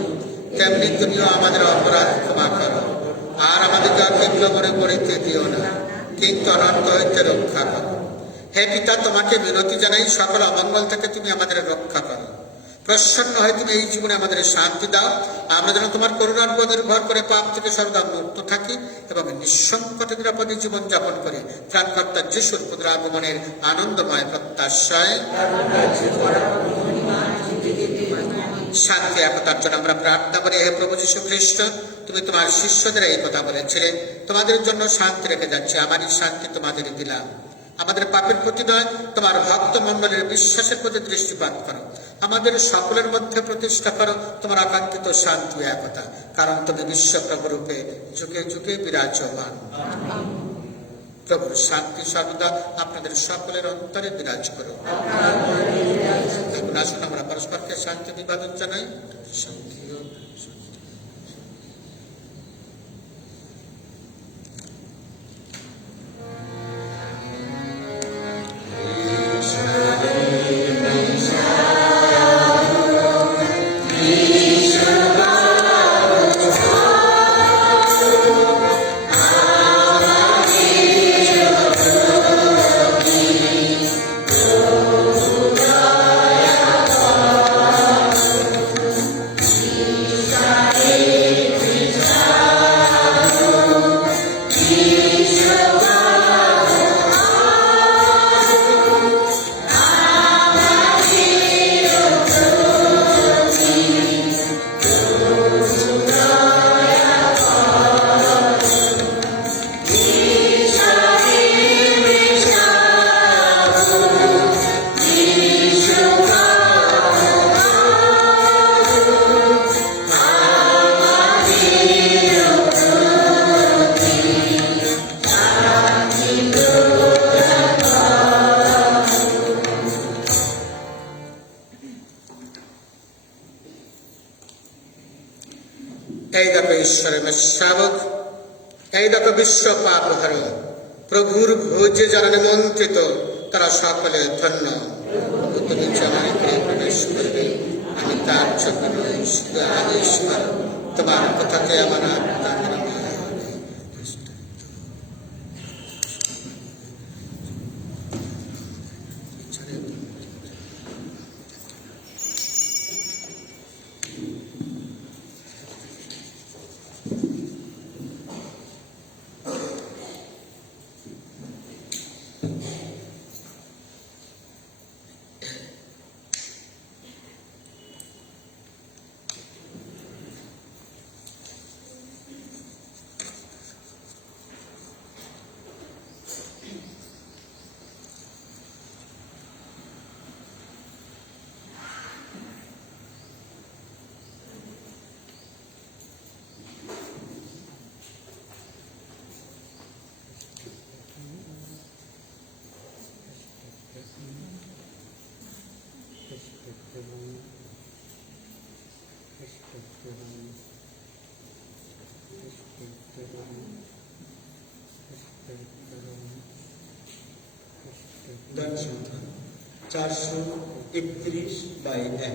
তেমনি তুমিও আমাদের অপরাধ ক্ষমা করো। আর আমাদেরকে প্রলোভনে পড়িতে দিও না, কিন্তু অনন্ত হইতে রক্ষা করো। হে পিতা, তোমাকে বিনতি জানাই, সকল অমঙ্গল থেকে তুমি আমাদের রক্ষা করো। প্রসন্ন হয়ে তুমি এই জীবনে আমাদের শান্তি দাও। আমরা যেন তোমার করুণার উপর নির্ভর করে পাপ থেকে সর্বদা মুক্ত থাকি এবং নিঃসংকটে নিরাপদে জীবন যাপন করি। ত্রাণকর্তা যিশুর ক্ষুদ্র আগমনের আনন্দময় প্রত্যাশায় শান্তি একতার জন্য আমরা প্রার্থনা করি। হে প্রভু যীশু খ্রিস্ট, তুমি তোমার শিষ্যদের এই কথা বলেছিলে, তোমাদের জন্য শান্তি রেখে যাচ্ছে, আমারই শান্তি তোমাদের দিলাম। আমাদের পাপের প্রতি নয়, তোমার ভক্ত মণ্ডলের বিশ্বাসের প্রতি দৃষ্টিপাত করো। আমাদের সকলের মধ্যে প্রতিষ্ঠা করো তোমার আকাঙ্ক্ষিত শান্তি একতা, কারণ তুমি বিশ্বপ্রভু রূপে যুগে যুগে বিরাজমান। প্রভুর শান্তি সর্বদা আপনাদের সকলের অন্তরে বিরাজ করো। এখন আসুন আমরা পরস্পরকে শান্তি নিবেদন জানাই। শান্তি হোক। এই দেখো ঈশ্বরের শ্রাবক, এই দেখো বিশ্ব পাপ হর, প্রভুর ভোজে যারা নিমন্ত্রিত তারা সকলে ধন্য। তুমি জমায় করে প্রবেশ করবে, আমি তার চোখে আদেশ করো, তোমার কথাকে আমার আত্মা দান সংখ্যা 431/1। Amen.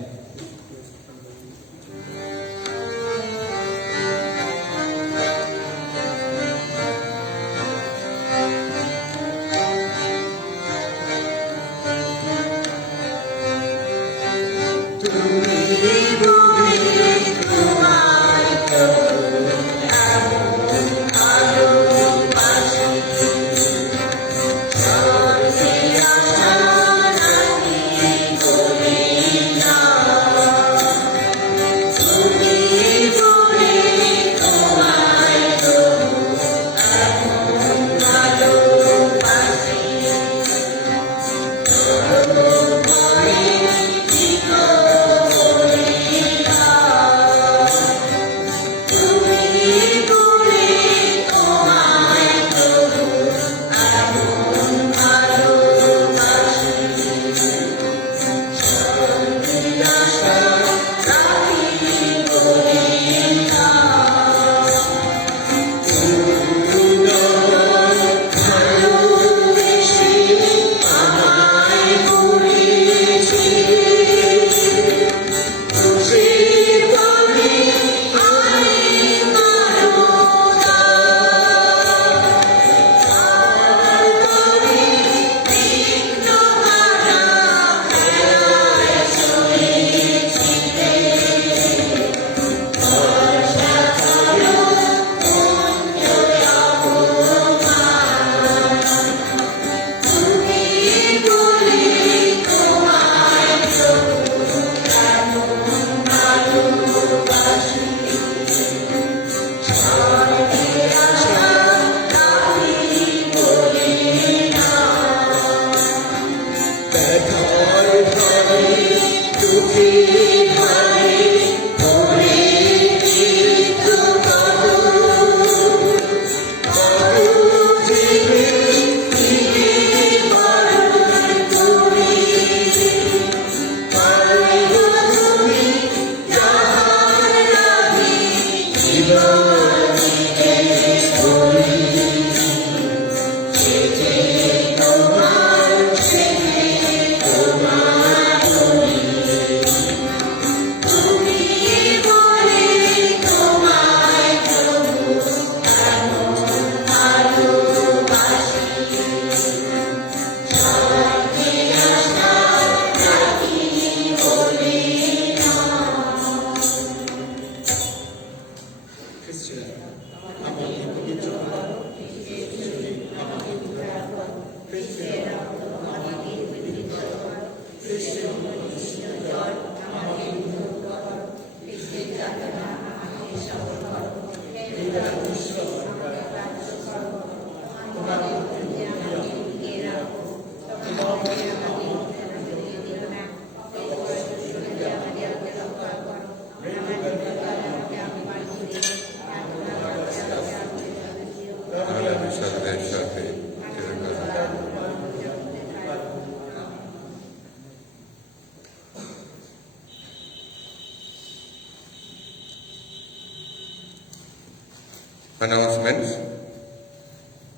announcements.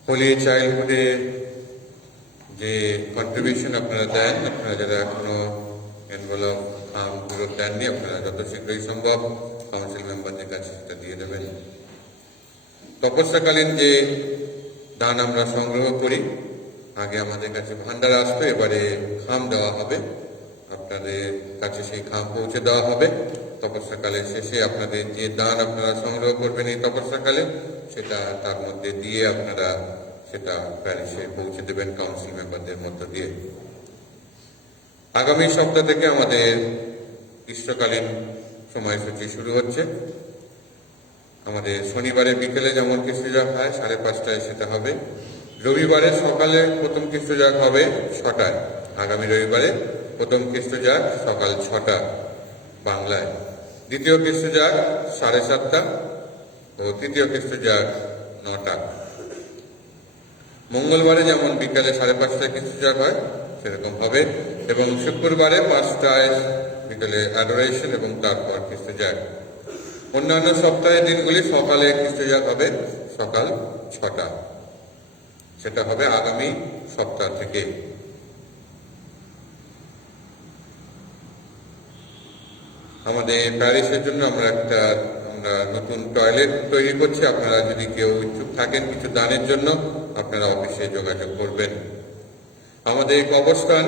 হোলি চাইল্ডহুডে যে কন্ট্রিবিউশন আপনারা দেন, আপনারা যারা এখনো এনভেলপ ফেরত দেননি, আপনারা যত শীঘ্রই সম্ভব কাউন্সিল মেম্বারদের কাছে সেটা দিয়ে দেবেন। তপস্যাকালীন যে দান আমরা সংগ্রহ করি, আগে আমাদের কাছে ভান্ডার আসতো, এবারে খাম দেওয়া হবে, আপনাদের কাছে সেই খাম পৌঁছে দেওয়া হবে। তপস্যাকালের শেষে আপনাদের যে দান আপনারা সংগ্রহ করবেন এই তপস্যাকালে, সেটা তার মধ্যে দিয়ে আপনারা সেটা প্যারিসে পৌঁছে দেবেন কাউন্সিল মেম্বারদের মধ্য দিয়ে। আগামী সপ্তাহ থেকে আমাদের গ্রীষ্মকালীন সময়সূচি শুরু হচ্ছে। আমাদের শনিবারে বিকেলে যেমন কৃষ্ণজাগ হয় 5:30টায় সেটা হবে। রবিবারে সকালে প্রথম কৃষ্ণজাগ হবে 6টায়। আগামী রবিবারে প্রথম কৃষ্ণজাগ সকাল 6টা বাংলায়, দ্বিতীয় কৃষ্ণজাগ 7:30 ও তৃতীয় কৃষ্ণজাগ 9টা। মঙ্গলবারে যেমন বিকালে 5:30টায় কৃষ্ণজাগ হয় সেরকম হবে, এবং শুক্রবারে 5টায় বিকেলে অ্যাডোরেশন এবং তারপর কৃষ্ণজাগ। অন্যান্য সপ্তাহের দিনগুলি সকালে কৃষ্ণজাগ হবে সকাল 6টা। সেটা হবে আগামী সপ্তাহ থেকে। আমাদের প্যারিসের জন্য আমরা নতুন টয়লেট তৈরি করছি। আপনারা যদি কেউ ইচ্ছুক থাকেন কিছু দানের জন্য, আপনারা অফিসে যোগাযোগ করবেন। আমাদের কবরস্থান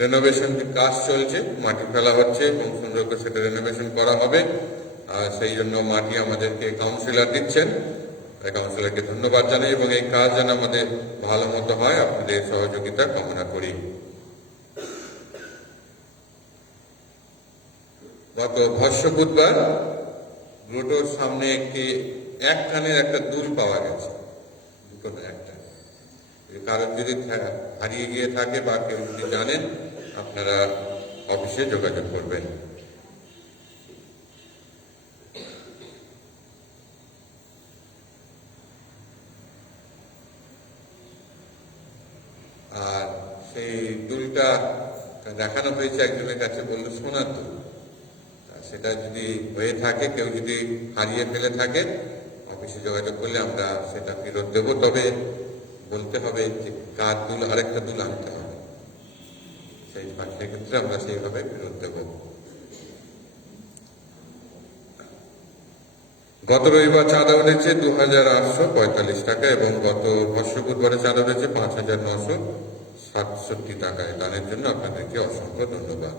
রেনোভেশন কাজ চলছে, মাটি ফেলা হচ্ছে এবং সুন্দর করে সেটা রেনোভেশন করা হবে। আর সেই জন্য মাটি আমাদেরকে কাউন্সিলর দিচ্ছেন, কাউন্সিলরকে ধন্যবাদ জানাই, এবং এই কাজ যেন আমাদের ভালো মতো হয় আপনাদের সহযোগিতা কামনা করি। গত ভস্য বুধবার গ্রোটোর সামনে এক টানের একটা দুল পাওয়া গেছে, দুটো না একটা। কারণ যদি হারিয়ে গিয়ে থাকে বা কেউ যদি জানেন, আপনারা অফিসে যোগাযোগ করবেন। আর সেই দুলটা দেখানো হয়েছে একজনের কাছে, বললো সোনার দুল। সেটা যদি হয়ে থাকে, কেউ যদি হারিয়ে ফেলে থাকে, অফিসে যোগাযোগ করলে আমরা সেটা ফেরত দেবো। তবে বলতে হবে যে কার দুল, আরেকটা দুল আনতে হবে, সেক্ষেত্রে আমরা সেইভাবে ফেরত দেব। গত রবিবার চাঁদা উঠেছে 2,845 টাকা এবং গত ভস্য বুধবারে চাঁদা উঠেছে 5,967 টাকায়। দানের জন্য আপনাদেরকে অসংখ্য ধন্যবাদ।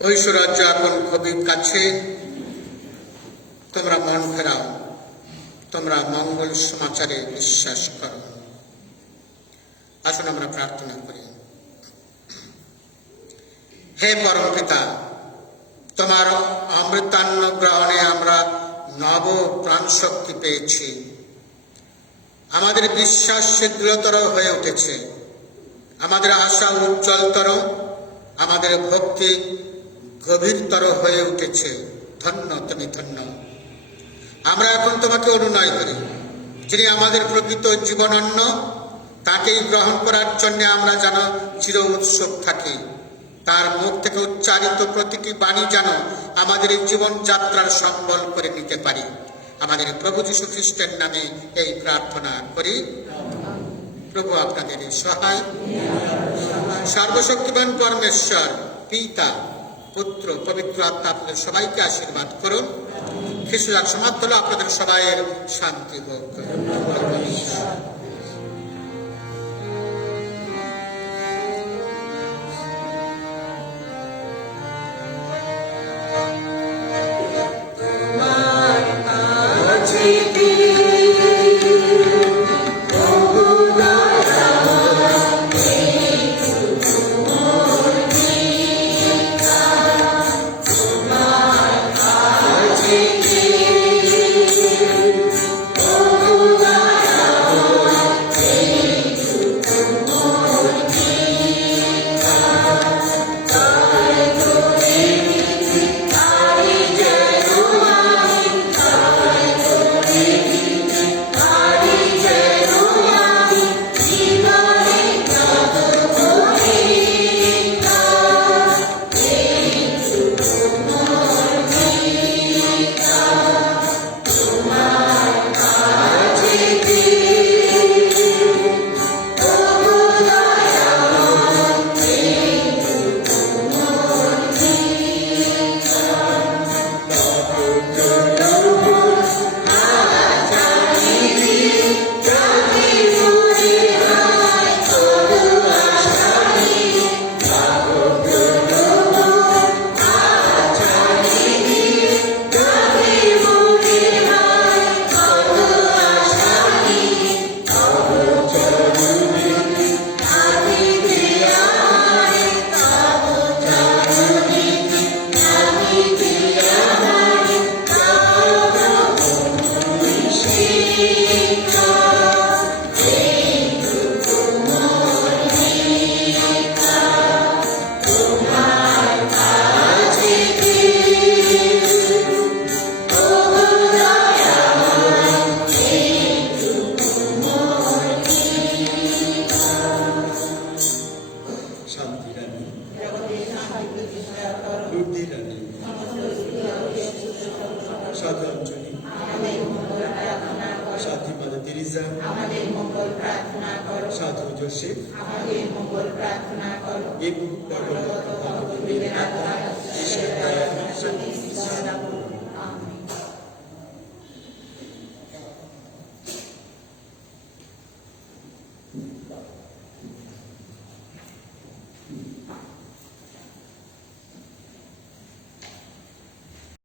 ঐশ্বরাজ্য এখন খুবই কাছে, তোমরা মন ফেরাও, তোমরা মঙ্গল সমাচারে বিশ্বাস করো। আসুন আমরা প্রার্থনা করি। হে পরম পিতা, তোমার অমৃতান্ন গ্রহণে আমরা নব প্রাণ শক্তি পেয়েছি। আমাদের বিশ্বাস দৃঢ়তর হয়ে উঠেছে, আমাদের আশা উজ্জ্বলতর, আমাদের ভক্তি গভীরতর হয়ে উঠেছে। ধন্য তুমি, ধন্য। আমরা এখন তোমাকে অনুনয় করি, যিনি আমাদের প্রকৃত জীবনান্ন, তাকেই গ্রহণ করার জন্য আমরা যেন চির উৎসুক থাকি। তার মুখ থেকে উচ্চারিত প্রতিটি বাণী যেন আমাদের জীবনযাত্রার সম্বল করে নিতে পারি। আমাদের প্রভু যীশু খ্রিস্টের নামে এই প্রার্থনা করি। প্রভু আপনাদের সহায়। সর্বশক্তিমান পরমেশ্বর পিতা, পুত্র, পবিত্র আত্মা আপনাদের সবাইকে আশীর্বাদ করুন। খ্রিস্টজাগ সমাপ্ত হলো, আপনাদের সবাইয়ের শান্তি হোক। Oh সাথী মাদার তেরেসা, আমাদের মঙ্গল প্রার্থনা করো। সাধু জোসেফ, আমাদের মঙ্গল প্রার্থনা করো। এবং পরলোকগত পরলোকগত ভগবতীর আত্মা, ঈশ্বরের দয়া, শান্তি, সহায়তা